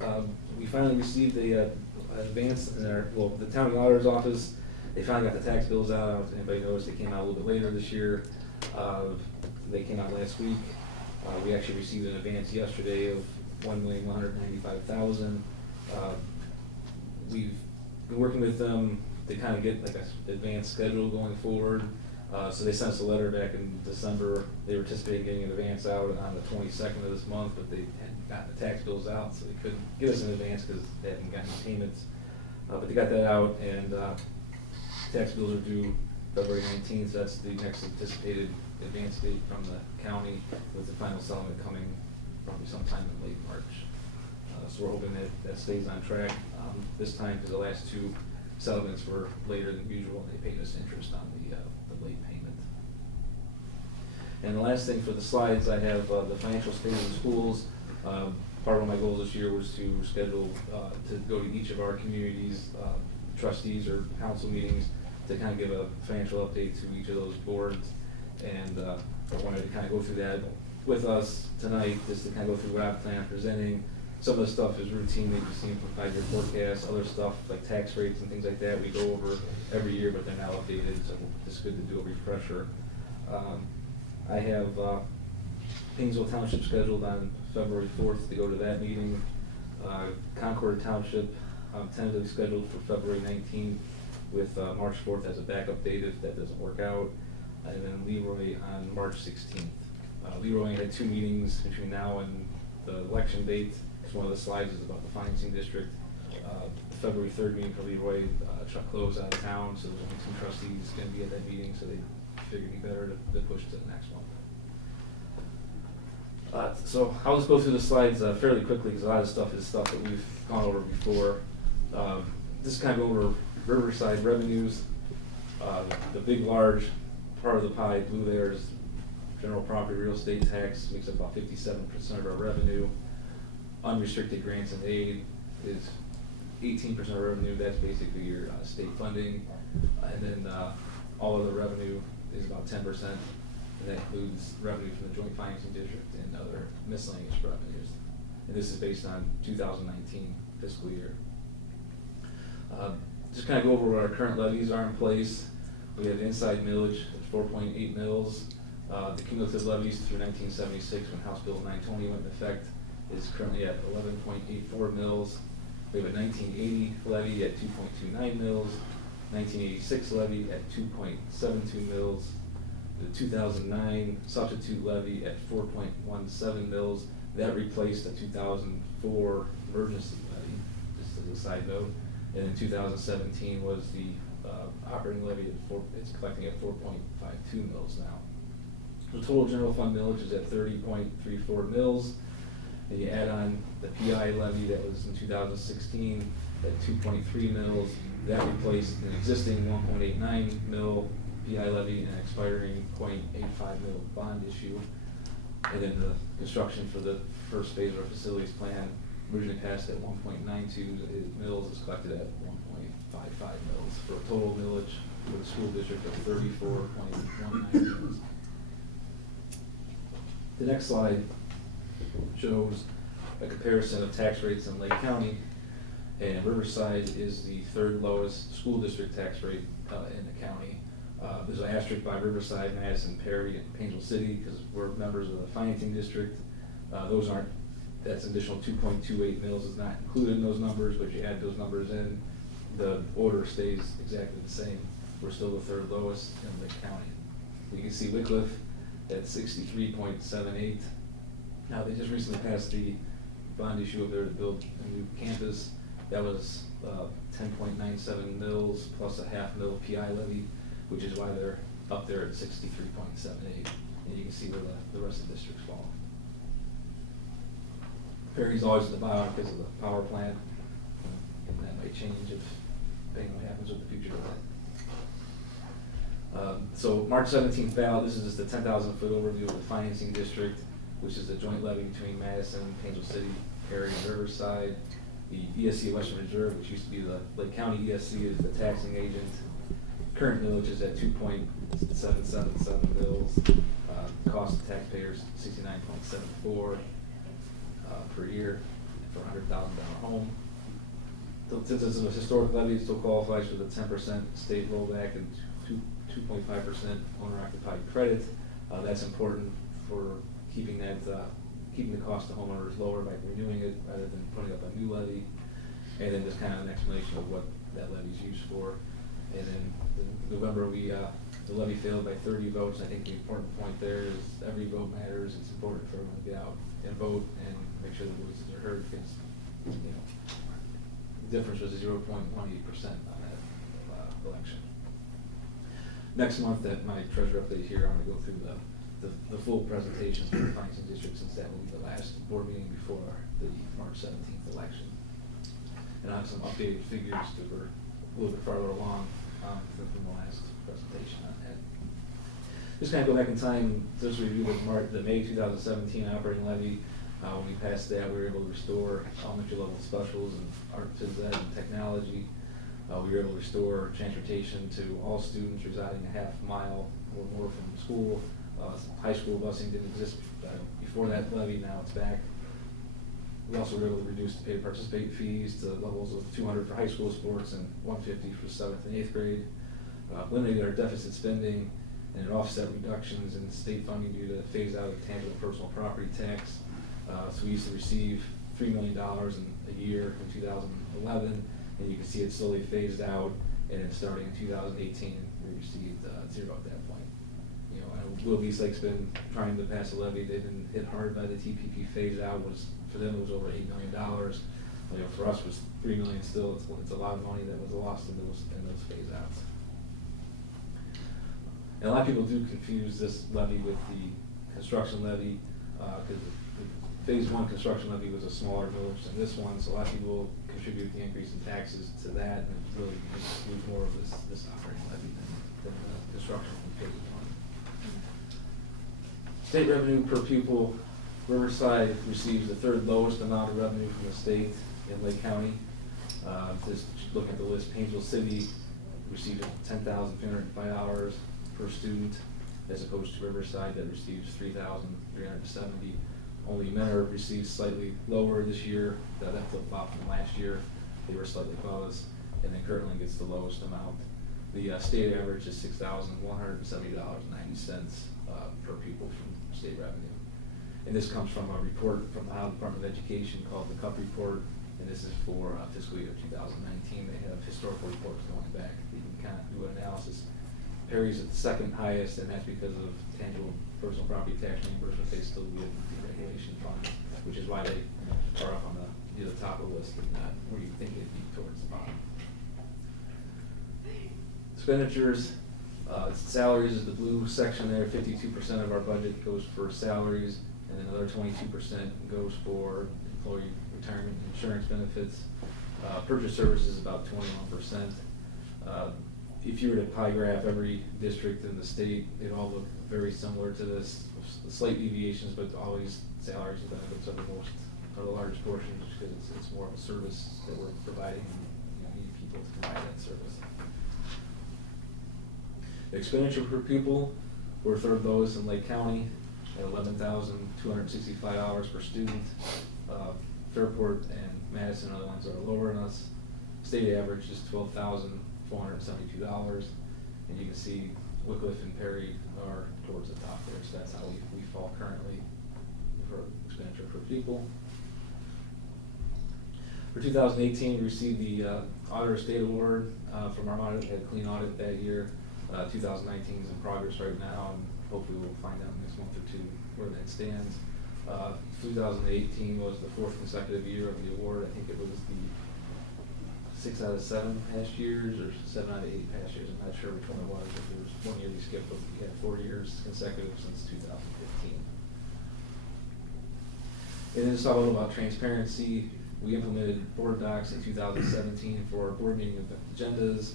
that one. We finally received an advance in the town auditor's office. They finally got the tax bills out. I don't know if anybody noticed, they came out a little bit later this year. They came out last week. We actually received an advance yesterday of $1,195,000. We've been working with them to kind of get like an advance schedule going forward. So they sent us a letter back in December. They were anticipating getting an advance out on the 22nd of this month, but they hadn't gotten the tax bills out, so they couldn't give us an advance because they hadn't gotten payments. But they got that out, and tax bills are due February 19th. That's the next anticipated advance date from the county, with the final settlement coming probably sometime in late March. So we're hoping that stays on track this time, because the last two settlements were later than usual, and they paid us interest on the late payment. And the last thing for the slides, I have the financial state of the schools. Part of my goals this year was to schedule to go to each of our communities, trustees or council meetings, to kind of give a financial update to each of those boards. And I wanted to kind of go through that with us tonight, just to kind of go through what I plan on presenting. Some of the stuff is routine that you've seen from 5-year forecasts. Other stuff like tax rates and things like that, we go over every year, but they're now updated, so it's good to do a refresher. I have Painesville Township scheduled on February 4th to go to that meeting. Concord Township tentatively scheduled for February 19th, with March 4th as a backup date if that doesn't work out. And then Leroy on March 16th. Leroy had 2 meetings between now and the election date. One of the slides is about the financing district. The February 3rd meeting for Leroy, Chuck Clove's out of town, so there's only 2 trustees going to be at that meeting, so they figured it'd be better to push to the next one. So I'll just go through the slides fairly quickly, because a lot of stuff is stuff that we've gone over before. Just kind of go over Riverside revenues. The big, large part of the pie, blue there, is general property real estate tax, makes up about 57% of our revenue. Unrestricted grants and aid is 18% of revenue. That's basically your state funding. And then all other revenue is about 10%. And that includes revenue from the joint financing district and other miscellaneous revenues. And this is based on 2019 fiscal year. Just kind of go over what our current levies are in place. We have the inside millage at 4.8 mils. The cumulative levies through 1976, when House Bill 920 went into effect, is currently at 11.84 mils. We have a 1980 levy at 2.29 mils, 1986 levy at 2.72 mils, the 2009 substitute levy at 4.17 mils. That replaced the 2004 emergency levy, just as a side note. And in 2017 was the operating levy at it's collecting at 4.52 mils now. The total general fund millage is at 30.34 mils. And you add on the PI levy that was in 2016 at 2.3 mils. That replaced an existing 1.89 mil PI levy and an expiring 0.85 mil bond issue. And then the construction for the first phase of our facilities plan originally passed at 1.92 mils, is collected at 1.55 mils, for a total millage for the school district of 34.19 mils. The next slide shows a comparison of tax rates in Lake County, and Riverside is the third lowest school district tax rate in the county. There's an asterisk by Riverside, Madison, Perry, and Painesville City, because we're members of the financing district. That's an additional 2.28 mils is not included in those numbers, but you add those numbers in, the order stays exactly the same. We're still the third lowest in the county. You can see Wickliffe at 63.78. Now, they just recently passed the bond issue over there to build a new campus. That was 10.97 mils plus a half mil PI levy, which is why they're up there at 63.78. And you can see where the rest of the districts fall. Perry's always at the bottom because of the power plant, and that might change if, depending on what happens with the future of that. So March 17th ballot, this is just the 10,000 foot overview of the financing district, which is the joint levy between Madison, Painesville City, Perry, and Riverside. The ESC of Western Reserve, which used to be the Lake County ESC, is the taxing agent. Current millage is at 2.777 mils. Cost to taxpayers 69.74 per year for a $100,000 home. Since it's a historic levy, it still qualifies for the 10% state rollback and 2.5% owner-occupied credit. That's important for keeping the cost to homeowners lower by renewing it rather than putting up a new levy. And then just kind of an explanation of what that levy is used for. And then in November, the levy failed by 30 votes. I think the important point there is every vote matters. It's important for everyone to get out and vote and make sure the voices are heard, because the difference was 0.18% on that election. Next month at my treasurer update here, I'm going to go through the full presentation for the financing district, since that will be the last board meeting before the March 17th election. And I have some updated figures that were a little bit farther along from the last presentation on that. Just kind of go back in time, just review the May 2017 operating levy. When we passed that, we were able to restore elementary level specials and art, phys ed, and technology. We were able to restore transportation to all students residing a half mile or more from school. High school busing didn't exist before that levy, now it's back. We also were able to reduce the pay to participate fees to levels of $200 for high school sports and $150 for 7th and 8th grade. Limited our deficit spending and it offset reductions in state funding due to phase out of tangible personal property tax. So we used to receive $3 million a year in 2011, and you can see it slowly phased out, and then starting in 2018, we received zero at that point. Will East Lake's been trying to pass a levy. They've been hit hard by the TPP phase out. For them it was over $8 million. For us it was $3 million still. It's a lot of money that was lost in those phase outs. And a lot of people do confuse this levy with the construction levy, because the phase one construction levy was a smaller millage than this one, so a lot of people contribute the increase in taxes to that, and it really includes more of this operating levy than the construction from phase one. State revenue per pupil, Riverside receives the third lowest amount of revenue from the state in Lake County. Just looking at the list, Painesville City received $10,305 per student, as opposed to Riverside that receives $3,370. Only Mentor receives slightly lower this year. That flip-flop from last year. They were slightly above us, and then Kirtland gets the lowest amount. The state average is $6,170.90 per pupil from state revenue. And this comes from a report from the Ohio Department of Education called the CUP report, and this is for fiscal year 2019. They have historical reports going back. You can kind of do an analysis. Perry's at the second highest, and that's because of tangible personal property tax reimbursement. They still get the regulation fund, which is why they are up on the top of the list and not where you think they'd be towards the bottom. Expenditures, Salaries is the blue section there, 52% of our budget goes for salaries, and then another 22% goes for employee retirement and insurance benefits. Purchase services is about 21%. If you were to pie graph every district in the state, it all look very similar to this, slight deviations, but always salaries and benefits are the largest portions, because it's more of a service that we're providing, and you need people to provide that service. The expenditure per pupil, we're third lowest in Lake County at $11,265 per student. Fairport and Madison are the ones that are lower than us. State average is $12,472, and you can see Wycliffe and Perry are towards the top there, so that's how we fall currently for expenditure per pupil. For 2018, we received the Auditor State Award from our audit. We had a clean audit that year. 2019 is in progress right now, and hopefully we'll find out next month or two where that stands. 2018 was the fourth consecutive year of the award. I think it was the 6 out of 7 past years, or 7 out of 8 past years. I'm not sure which one it was, but there was one year we skipped, but we had 4 years consecutive since 2015. And then just talk a little about transparency. We implemented board docs in 2017 for our board meeting agendas.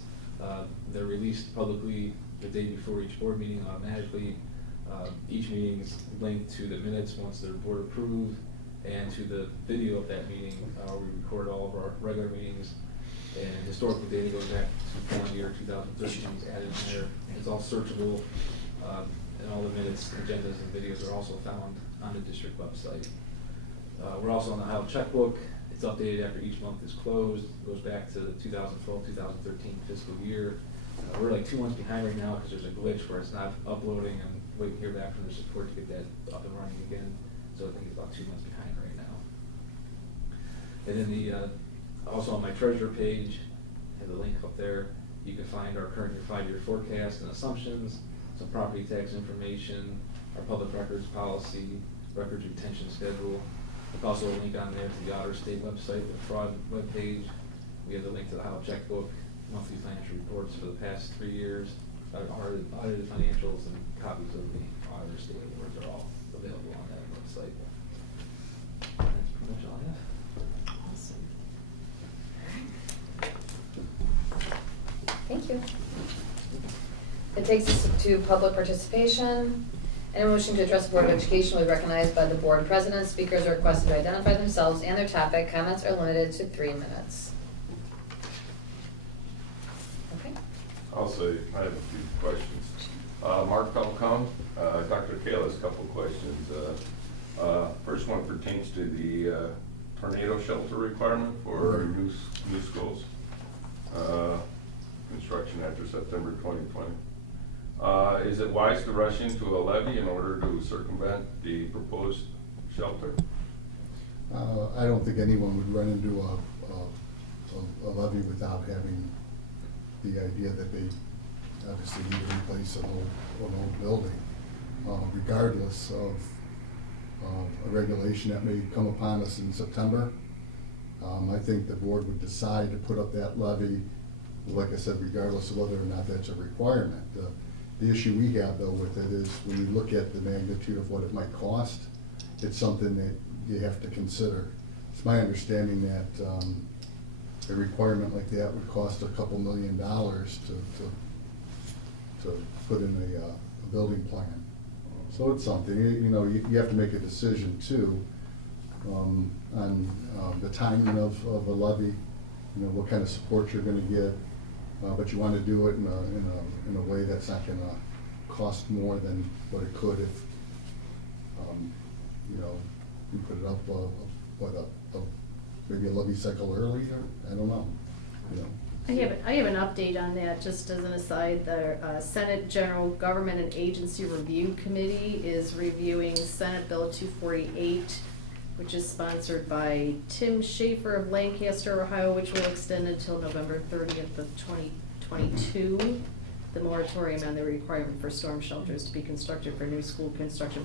They're released publicly the day before each board meeting automatically. Each meeting is linked to the minutes once they're board approved, and to the video of that meeting. We record all of our regular meetings, and historical data goes back to calendar year 2013 is added in there. It's all searchable, and all the minutes, agendas, and videos are also found on the district website. We're also on the Ohio checkbook. It's updated after each month is closed. It goes back to the 2012-2013 fiscal year. We're like 2 months behind right now because there's a glitch where it's not uploading, and waiting to hear back from the support to get that up and running again. So I think it's about 2 months behind right now. And then also on my treasurer page, I have the link up there. You can find our current 5-year forecast and assumptions, some property tax information, our public records policy, records retention schedule. There's also a link on there to the Auditor State website, the fraud webpage. We have the link to the Ohio checkbook, monthly financial reports for the past 3 years, audited financials, and copies of the Auditor State awards are all available on that website. That's pretty much all I have. Awesome. Thank you. It takes us to public participation. Anyone wishing to address the Board of Education will be recognized by the board president. Speakers are requested to identify themselves and their topic. Comments are limited to 3 minutes. Okay. I'll say, I have a few questions. Mark Pelcom, Dr. Kayla has a couple of questions. First one pertains to the tornado shelter requirement for new schools. Construction after September 2020. Is it wise to rush into a levy in order to circumvent the proposed shelter? I don't think anyone would run into a levy without having the idea that they obviously need to replace an old building, regardless of a regulation that may come upon us in September. I think the board would decide to put up that levy, like I said, regardless of whether or not that's a requirement. The issue we have, though, with it is when you look at the magnitude of what it might cost, it's something that you have to consider. It's my understanding that a requirement like that would cost a couple $1 million to put in a building plan. So it's something, you have to make a decision too on the timing of a levy, what kind of support you're going to get. But you want to do it in a way that's not going to cost more than what it could if, you put it up, maybe a levy cycle earlier. I don't know. I have an update on that, just as an aside. The Senate General Government and Agency Review Committee is reviewing Senate Bill 248, which is sponsored by Tim Schaefer of Lancaster, Ohio, which will extend until November 30th of 2022, the moratorium on the requirement for storm shelters to be constructed for new school construction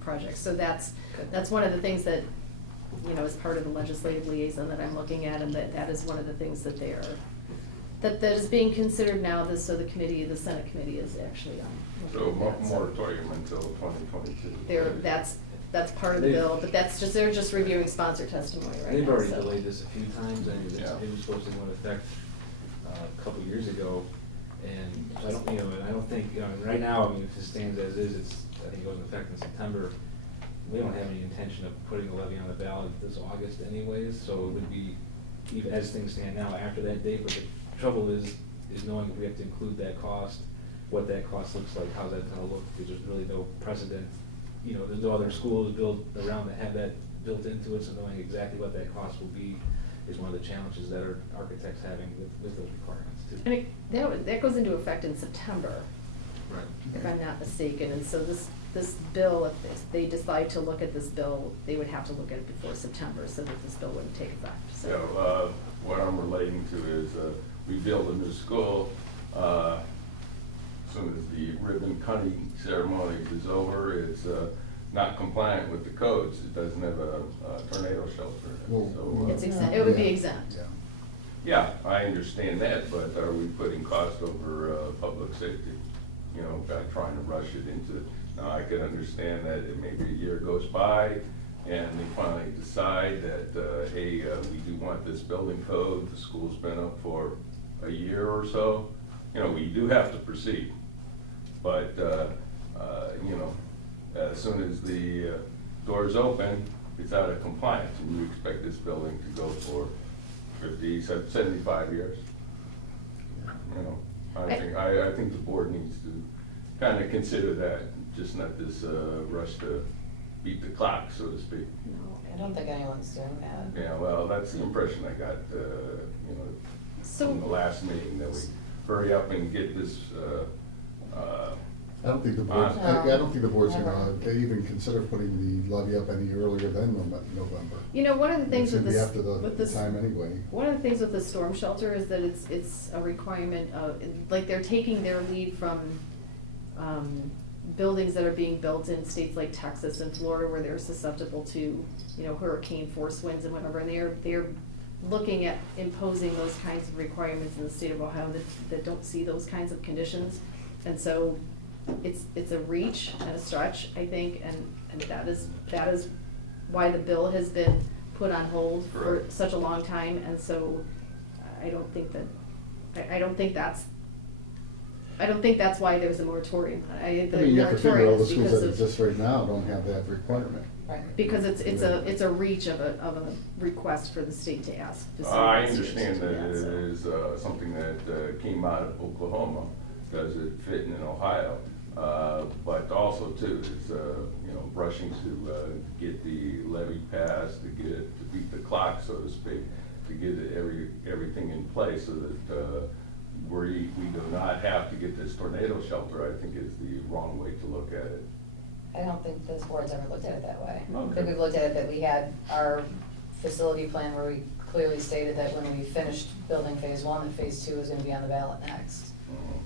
projects. So that's one of the things that, is part of the legislative liaison that I'm looking at, and that is one of the things that That is being considered now, so the Senate committee is actually on. So moratorium until 2022. That's part of the bill, but they're just reviewing sponsor testimony right now. They've already so. delayed this a few times, and Yeah. it was supposed to go into effect a couple years ago. And I don't, and I don't think, right now, I mean, if it stands as is, I think it goes into effect in September. We don't have any intention of putting a levy on the ballot this August anyways, so it would be, even as things stand now, after that date. But the trouble is knowing if we have to include that cost, what that cost looks like, how's that gonna look, because there's really no precedent. There's no other schools built around that have that built into it, so knowing exactly what that cost will be is one of the challenges that our architects having with those requirements too. And that goes into effect in September, Right. if I'm not mistaken, and so this bill, if they decide to look at this bill, they would have to look at it before September, so that this bill wouldn't take effect, so. Yeah, what I'm relating to is, we build a new school, as soon as the ribbon cutting ceremony is over, it's, not compliant with the codes. It doesn't have a tornado shelter. Well, So, It's exempt, it would be Yeah. exempt. Yeah. yeah, I understand that, but are we putting cost over, public safety? By trying to rush it into, now I can understand that it maybe a year goes by and they finally decide that, hey, we do want this building code, the school's been up for a year or so. We do have to proceed, but, as soon as the doors open, it's out of compliance, and you expect this building to go for 50, 75 years. I think the board needs to kind of consider that, just not this rush to beat the clock, so to speak. I don't think anyone's doing that. Yeah, well, that's the impression I got, So- from the last meeting, that we hurry up and get this, I don't think the board, I don't think the board's gonna even consider putting the levy up any earlier than November. One of the things It's with gonna be this, after with the this. time anyway. One of the things with the storm shelter is that it's a requirement of, like, they're taking their lead from, buildings that are being built in states like Texas and Florida, where they're susceptible to, hurricane force winds and whatever, and they're looking at imposing those kinds of requirements in the state of Ohio that don't see those kinds of conditions. And so it's a reach and a stretch, I think, and that is why the bill has been put on hold for Correct. such a long time, and so I don't think that's why there's a moratorium. You have to figure all the schools that exist right now don't have that requirement. Right. Because it's a reach of a request for the state to ask. I facilities understand to that do it so. is something that came out of Oklahoma. Does it fit in Ohio? But also too, it's, rushing to get the levy passed, to beat the clock, so to speak, to get everything in place so that we do not have to get this tornado shelter, I think is the wrong way to look at it. I don't think this board's ever looked at it that way. I Okay. think we've looked at it that we had our facility plan where we clearly stated that when we finished building phase 1, that phase 2 was gonna be on the ballot next.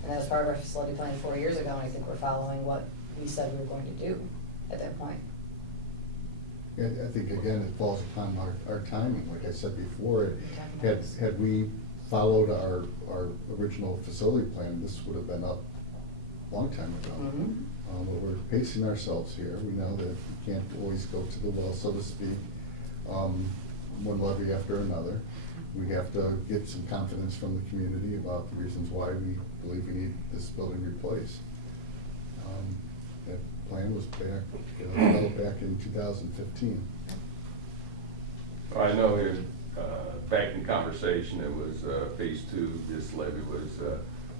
And that was part of our facility plan 4 years ago, and I think we're following what we said we were going to do at that point. I think, again, it falls upon our timing. Like I said before, had we followed our original facility plan, this would have been up a long time ago. But we're pacing ourselves here. We know that we can't always go to the well, so to speak, one levy after another. We have to get some confidence from the community about the reasons why we believe we need this building replaced. That plan was developed back in 2015. I know back in conversation, it was phase 2, this levy was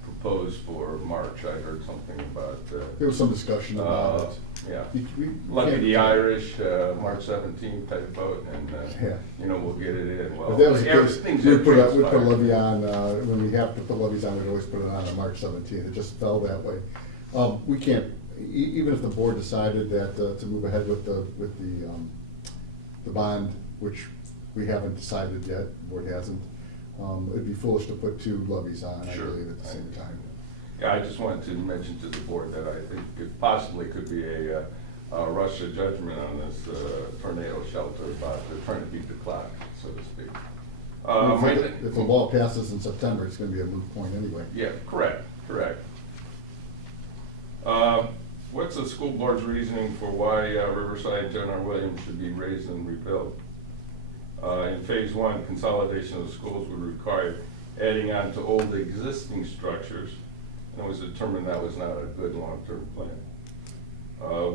proposed for March. I heard something about. There was some discussion about it. Yeah. We Lucky can't- the Irish, March 17th type vote, and, Yeah. we'll get it in. Well, If that was the case, everything's we in put a transpired. levy on, when we have to put levies on, we'd always put it on March 17th. It just fell that way. We can't, even if the board decided that, to move ahead with the bond, which we haven't decided yet, the board hasn't, it'd be foolish to put 2 levies on, I Sure. believe, at the same time. Yeah, I just wanted to mention to the board that I think it possibly could be a rush of judgment on this tornado shelter about trying to beat the clock, so to speak. If the law passes in September, it's gonna be a moot point anyway. Yeah, correct. What's the school board's reasoning for why Riverside John R. Williams should be raised and rebuilt? In phase one, consolidation of the schools would require adding on to old existing structures, and it was determined that was not a good long-term plan.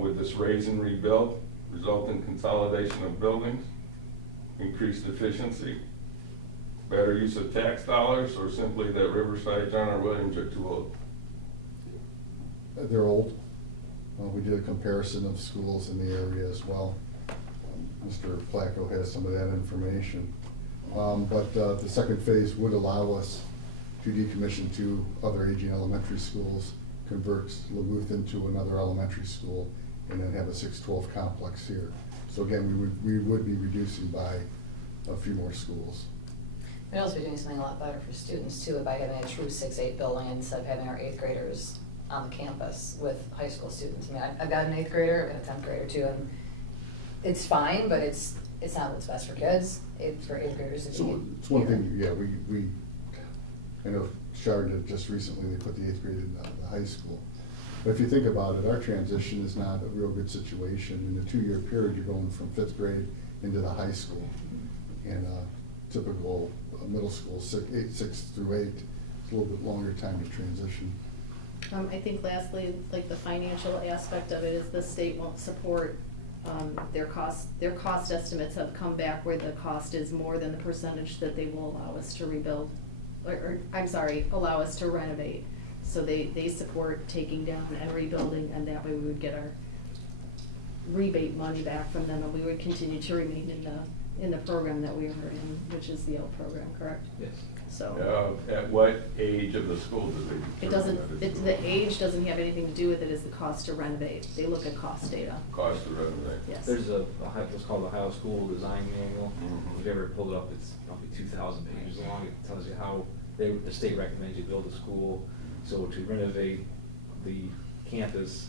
Would this raise and rebuild result in consolidation of buildings, increased efficiency, better use of tax dollars, or simply that Riverside John R. Williams are too old? They're old. We did a comparison of schools in the area as well. Mr. Placco has some of that information. But the second phase would allow us to decommission two other aging elementary schools, convert Lemoth into another elementary school, and then have a 6-12 complex here. So again, we would be reducing by a few more schools. We'd also be doing something a lot better for students too by having a true 6-8 building instead of having our 8th graders on the campus with high school students. I mean, I've got an 8th grader, I've got a 10th grader too, and it's fine, but it's not what's best for kids, for 8th graders to be So it's one here. thing, yeah, I know Chardon just recently, they put the 8th grade in the high school. But if you think about it, our transition is not a real good situation. In the 2-year period, you're going from 5th grade into the high school. And typical middle school, 6 through 8, it's a little bit longer time to transition. I think lastly, like the financial aspect of it is the state won't support, their cost estimates have come back where the cost is more than the percentage that they will allow us to rebuild, allow us to renovate. So they support taking down and rebuilding, and that way we would get our rebate money back from them, and we would continue to remain in the program that we are in, which is the L program, correct? Yes. So. At what age of the school do they It determine doesn't, that it's the age doesn't have anything to do with it, it's the cost to renovate. They look at cost data, cost to renovate? yes. There's what's called the Ohio School Design Manual. Mhm. If you ever pulled it up, it's probably 2,000 pages long. It tells you how the state recommends you build a school. So to renovate the campus,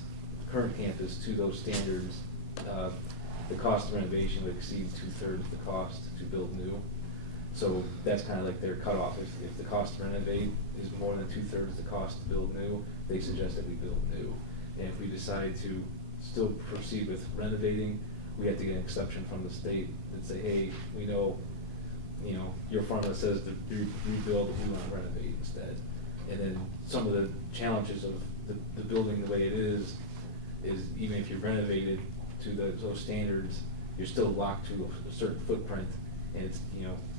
current campus to those standards, the cost of renovation would exceed 2/3 the cost to build new. So that's kind of like their cutoff. If the cost to renovate is more than 2/3 the cost to build new, they suggest that we build new. And if we decide to still proceed with renovating, we have to get an exception from the state that say, hey, we know, your formula says to rebuild, we want to renovate instead. And then some of the challenges of the building the way it is even if you renovate it to those standards, you're still locked to a certain footprint. And it's,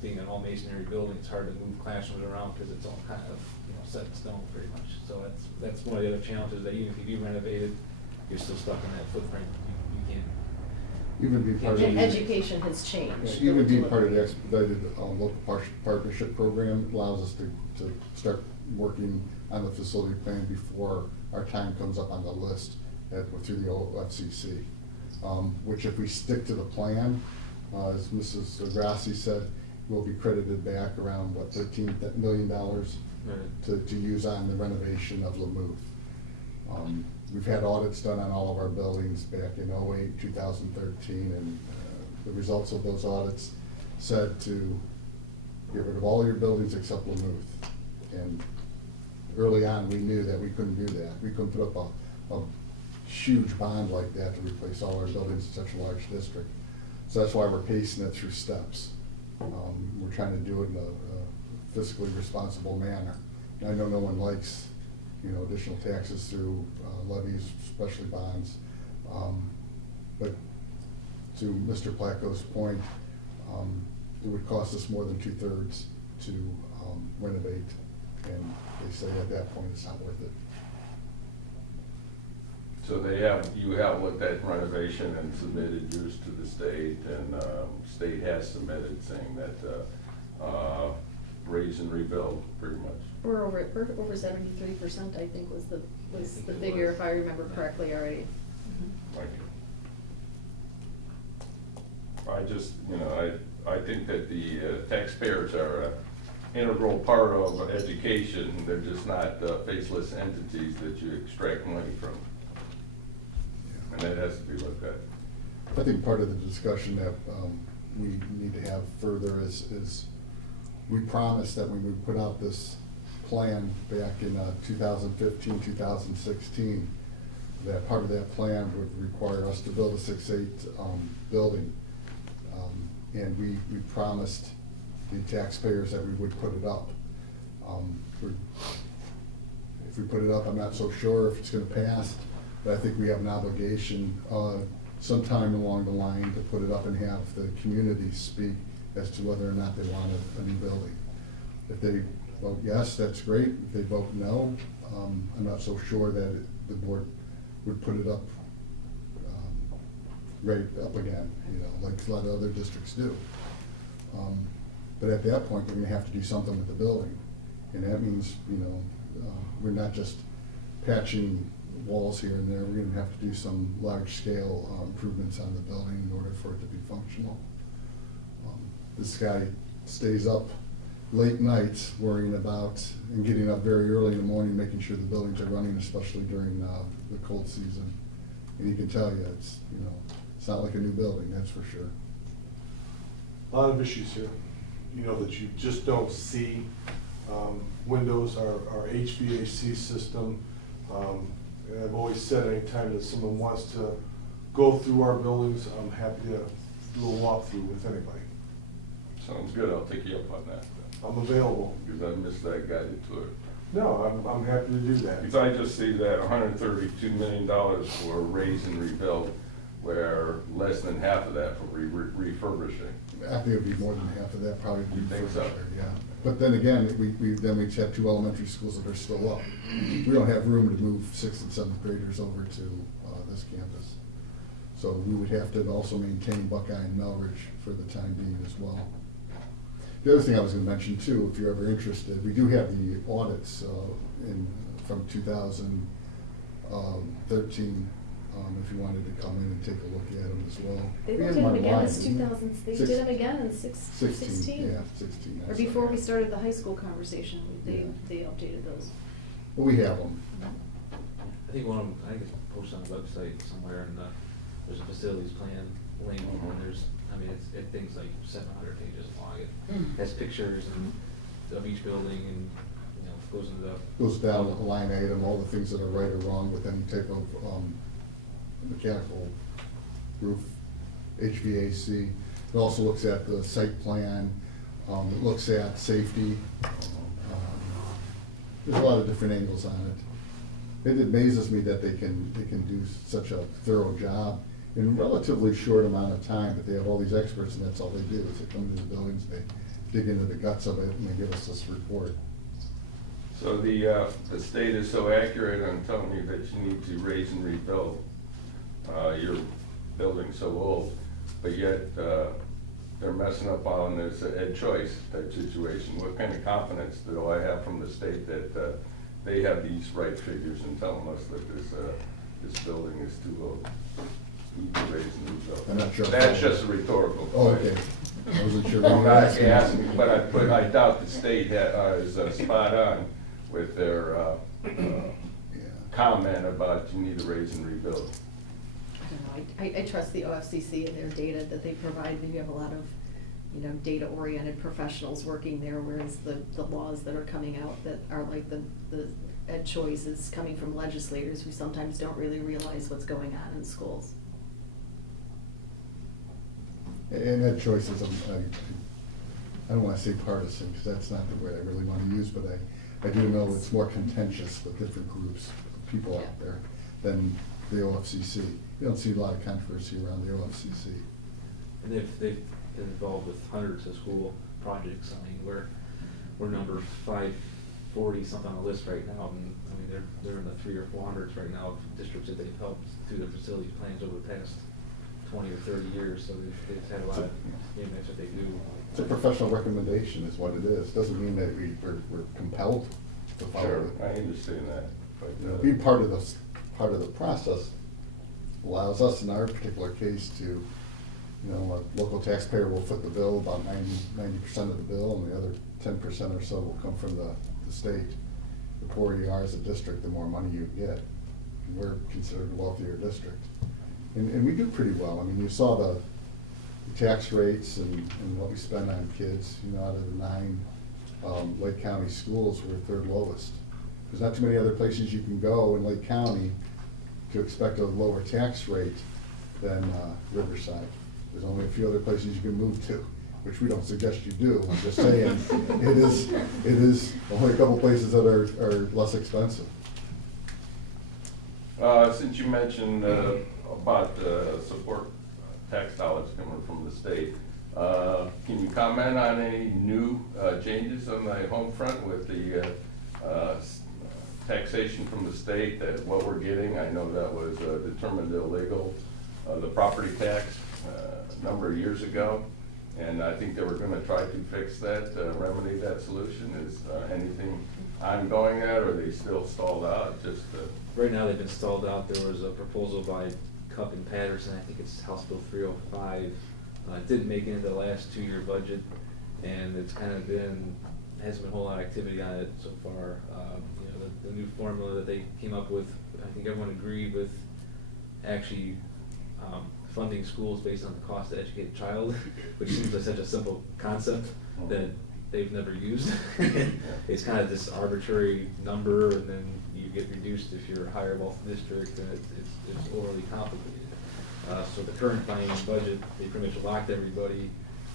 being an all masonry building, it's hard to move classrooms around because it's all kind of, set in stone pretty much. So that's one of the other challenges, that even if you do renovate it, you're still stuck in that footprint. You can't. Even be part of And the. education has changed. Even being part of the expedited local partnership program allows us to start working on the facility plan before our time comes up on the list through the OFCC. Which if we stick to the plan, as Mrs. Grassi said, we'll be credited back around, $13 million to use on the renovation of Lemoth. We've had audits done on all of our buildings back in 2008, 2013, and the results of those audits said to get rid of all your buildings except Lemoth. And early on, we knew that we couldn't do that. We couldn't put up a huge bond like that to replace all our buildings in such a large district. So that's why we're pacing it through steps. We're trying to do it in a fiscally responsible manner. And I know no one likes, additional taxes through levies, especially bonds. But to Mr. Placco's point, it would cost us more than 2/3 to renovate, and they say at that point it's not worth it. So you have looked at renovation and submitted yours to the state, and state has submitted saying that raise and rebuild pretty much. We're over 73%, I think was the figure, if I remember correctly already. Thank you. I just, I think that the taxpayers are an integral part of education. They're just not faceless entities that you extract money from. And that has to be looked at. I think part of the discussion that we need to have further is we promised that when we put out this plan back in 2015, 2016, that part of that plan would require us to build a 6-8 building. And we promised the taxpayers that we would put it up. If we put it up, I'm not so sure if it's gonna pass, but I think we have an obligation sometime along the line to put it up and have the community speak as to whether or not they want a new building. If they vote yes, that's great. If they vote no, I'm not so sure that the board would put it up, right up again, you know, like a lot of other districts do. But at that point, we're gonna have to do something with the building. And that means, you know, we're not just patching walls here and there. We're gonna have to do some large-scale improvements on the building in order for it to be functional. This guy stays up late nights worrying about and getting up very early in the morning, making sure the buildings are running, especially during the cold season. And he can tell you, it's, you know, it's not like a new building, that's for sure. A lot of issues here, you know, that you just don't see. Windows, our HVAC system, and I've always said anytime that someone wants to go through our buildings, I'm happy to do a walkthrough with anybody. Sounds good, I'll take you up on that. I'm available. Because I missed that guided tour. No, I'm happy to do that. If I just see that $132 million for raise and rebuild, where less than half of that for refurbishing. I think it'd be more than half of that, probably. You think so? Yeah. But then again, we have 2 elementary schools that are still up. We don't have room to move 6th and 7th graders over to this campus. So we would have to also maintain Buckeye and Melridge for the time being as well. The other thing I was gonna mention too, if you're ever interested, we do have the audits from 2013, if you wanted to come in and take a look at them as well. They We looked have at them them again online, as didn't we? 2000, they Six- did them again in 16. Yeah, 16. Or that's before right. we started the high school conversation, Yeah. they updated those. Well, we have them. I think one of them, I think it's posted on the website somewhere, and there's a facilities plan link, and there's, I mean, it's things like 700 pages long. It has pictures of each building, and, you know, goes into the. Goes down the line item, all the things that are right or wrong with any type of mechanical roof, HVAC. It also looks at the site plan, it looks at safety. There's a lot of different angles on it. It amazes me that they can do such a thorough job in a relatively short amount of time, but they have all these experts and that's all they do, is they come into the buildings, they dig into the guts of it, and they give us this report. So the state is so accurate on telling you that you need to raise and rebuild your building so old, but yet they're messing up on this ed choice type situation. What kind of confidence do I have from the state that they have these right figures and telling us that this building is too old? Need to raise and rebuild. I'm not sure. That's just a rhetorical Oh, question. okay. I wasn't sure. I'm not asking, but I doubt the state is spot on with their comment about you need to raise and rebuild. I don't know, I trust the OFCC and their data that they provide. We have a lot of, you know, data-oriented professionals working there, whereas the laws that are coming out that are like the ed choice is coming from legislators who sometimes don't really realize what's going on in schools. And that choice is, I don't want to say partisan, because that's not the word I really want to use, but I do know it's more contentious with different groups of people out there than the OFCC. You don't see a lot of controversy around the OFCC. And they've been involved with hundreds of school projects. I mean, we're number 540 something on the list right now. And I mean, they're in the 300 or 400s right now of districts that they've helped through their facilities plans over the past 20 or 30 years. So they've had a lot of, you know, that's what they do. It's a professional recommendation is what it is. Doesn't mean that we're compelled to follow Sure, it. I understand that, but. Being part of the process allows us in our particular case to, you know, a local taxpayer will foot the bill, about 90% of the bill, and the other 10% or so will come from the state. The poorer you are as a district, the more money you get. And we're considered a wealthier district. And we do pretty well. I mean, you saw the tax rates and what we spend on kids, you know, out of the 9 Lake County schools were third lowest. There's not too many other places you can go in Lake County to expect a lower tax rate than Riverside. There's only a few other places you can move to, which we don't suggest you do. I'm just saying, it is only a couple places that are less expensive. Since you mentioned about support tax dollars coming from the state, can you comment on any new changes on the home front with the taxation from the state, that what we're getting? I know that was determined illegal, the property tax a number of years ago, and I think they were gonna try to fix that, remedy that solution. Is anything ongoing that, or are they still stalled out? Just Right now, they've been stalled out. There was a proposal by Cupp and Patterson, I think it's House Bill 305. It didn't make it into the last 2-year budget, and it's kind of been, hasn't been a whole lot of activity on it so far. You know, the new formula that they came up with, I think everyone agreed with actually funding schools based on the cost to educate a child, which seems like such a simple concept that they've never used. It's kind of this arbitrary number, and then you get reduced if you're a higher wealth district, and it's overly complicated. So the current finance budget, they pretty much locked everybody.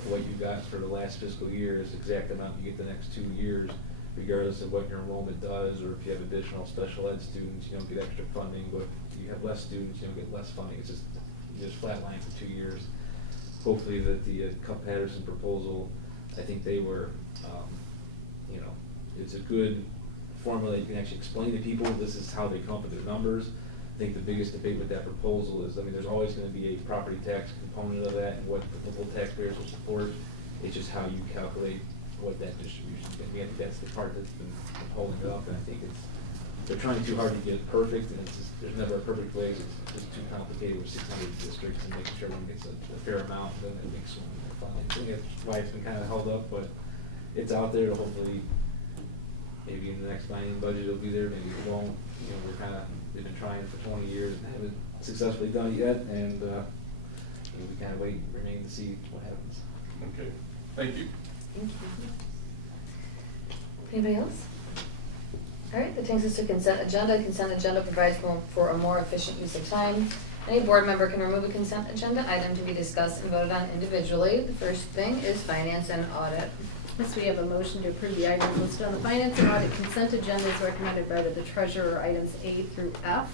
What you got for the last fiscal year is the exact amount you get the next 2 years, regardless of what your enrollment does, or if you have additional special ed students, you don't get extra funding, but if you have less students, you don't get less funding. It's just flatline for 2 years. Hopefully that the Cupp-Patterson proposal, I think they were, you know, it's a good formula. You can actually explain to people this is how they come up with their numbers. I think the biggest debate with that proposal is, I mean, there's always going to be a property tax component of that and what the local taxpayers will support. It's just how you calculate what that distribution is going to be. I think that's the part that's been holding it up, and I think they're trying too hard to get it perfect, and it's just, there's never a perfect way. It's just too complicated with 600 districts and making sure everyone gets a fair amount, and then it makes one fun. I think that's why it's been kind of held up, but it's out there to hopefully, maybe in the next planning budget it'll be there, maybe it won't. You know, we've been trying for 20 years and haven't successfully done it yet, and you know, we kind of remain to see what happens. okay, thank you. Thank you. Anybody else? All right, that takes us to consent agenda. Consent agenda provides for a more efficient use of time. Any board member can remove a consent agenda item to be discussed and voted on individually. The first thing is finance and audit. Next, we have a motion to approve the items listed on the finance and audit consent agenda as recommended by the treasurer, items A through F.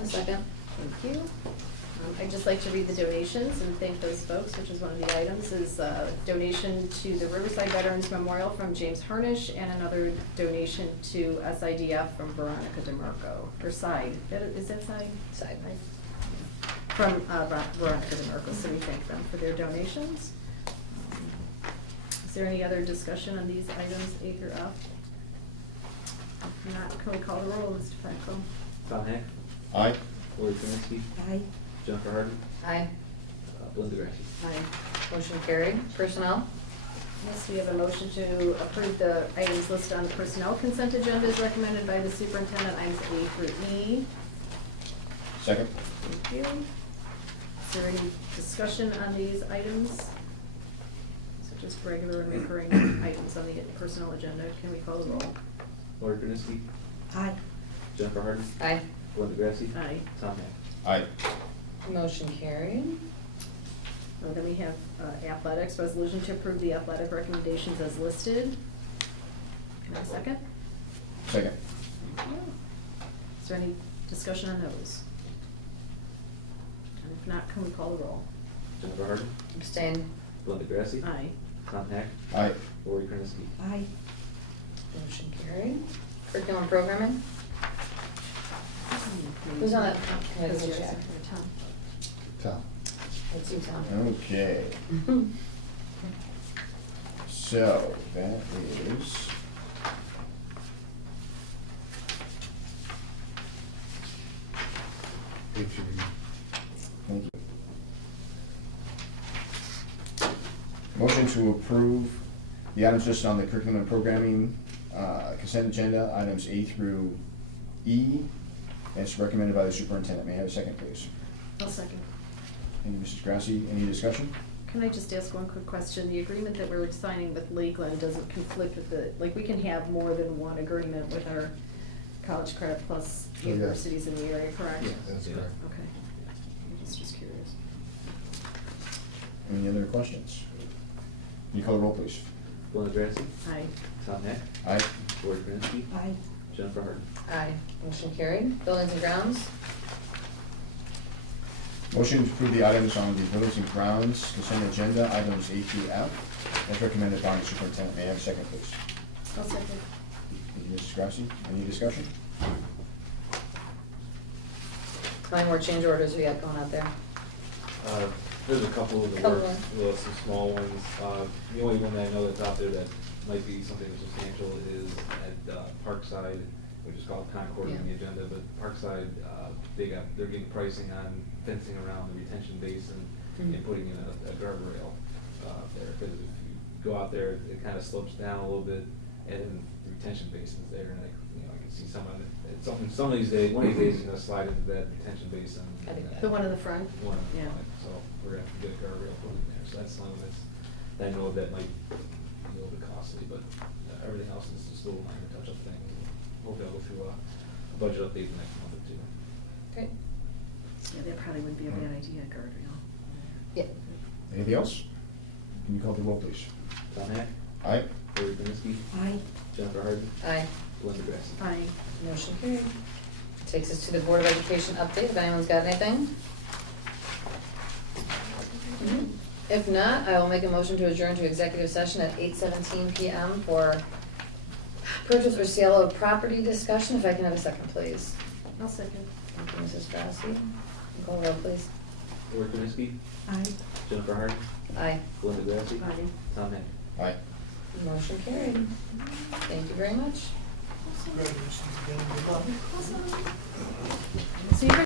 A second. Thank you. I'd just like to read the donations and thank those folks, which is one of the items, is a donation to the Riverside Veterans Memorial from James Harnish, and another donation to SIDF from Veronica DeMarco, or SIDE, is that SIDE? Side. Right. From Veronica DeMarco, so we thank them for their donations. Is there any other discussion on these items, A through F? If not, can we call the roll, Mr. Fackrell? Tom Heck, Aye. Lori Krenski, Aye. Jennifer Harden, Aye. Linda Grassi. Aye. Motion carried. Personnel. Yes, we have a motion to approve the items listed on the personnel consent agenda as recommended by the superintendent, items A through E. Second. Thank you. Is there any discussion on these items? So just regular and recurring items on the personnel agenda. Can we call the roll? Lori Krenski, Aye. Jennifer Harden, Aye. Linda Grassi. Aye. Tom Heck. Aye. Motion carried. Then we have athletics, resolution to approve the athletic recommendations as listed. Can I have a second? Second. Thank you. Is there any discussion on those? And if not, can we call the roll? Jennifer Harden, Abstain. Linda Grassi. Aye. Tom Heck, Aye. Lori Krenski. Aye. Motion carried. Curriculum programming. Who's on that? Yeah, this is Jack. Tom. Tom. Let's do Tom. Okay. So, that is. HEB. Thank you. Motion to approve the items listed on the curriculum and programming consent agenda, items A through E, as recommended by the superintendent. May I have a second, please? I'll second. Thank you, Mrs. Grassi. Any discussion? Can I just ask one quick question? The agreement that we're signing with Lakeland doesn't conflict with the, like, we can have more than one agreement with our College Credit Plus Oh, yeah. universities in the area, correct? Yeah. That's Yeah. correct. Okay. I'm just curious. Any other questions? Can you call the roll, please? Glenn Grassi, Aye. Tom Heck, Aye. Lori Krenski, Aye. Jennifer Harden. Aye. Motion carried. Buildings and grounds. Motion to approve the items on the buildings and grounds consent agenda, items A through F, as recommended by the superintendent. May I have a second, please? I'll second. Thank you, Mrs. Grassi. Any discussion? How many more change orders we got going out there? There's a couple of the Couple works, some small ones. The only one that I know that's out there that might be something substantial is at Parkside, which is called Concord on the Yeah. agenda, but Parkside, they're getting pricing on fencing around the retention basin and Mhm. putting in a guardrail there, because if you go out there, it kind of slopes down a little bit, and the retention basin's there, and I can see some of these days, one of these days, he's gonna slide into that retention basin. I think The one in the front? One of Yeah. them, so we're gonna have to get a guardrail put in there, so that's something that I know that might be a little bit costly, but everything else is just little minor touch-up things. Hopefully I'll go through a budget update the next month or two. Okay. Yeah, that probably wouldn't be a bad idea, guardrail. Yeah. Anything else? Can you call the roll, please? Tom Heck, Aye. Lori Krenski, Aye. Jennifer Harden, Aye. Linda Grassi. Aye. Motion carried. Takes us to the Board of Education update, if anyone's got anything. If not, I will make a motion to adjourn to executive session at 8:17 PM for purchase or sale of property discussion. If I can have a second, please. I'll second. Thank you, Mrs. Grassi. Call the roll, please. Lori Krenski, Aye. Jennifer Harden, Aye. Linda Grassi. Aye. Tom Heck. Aye. Motion carried. Thank you very much. So you're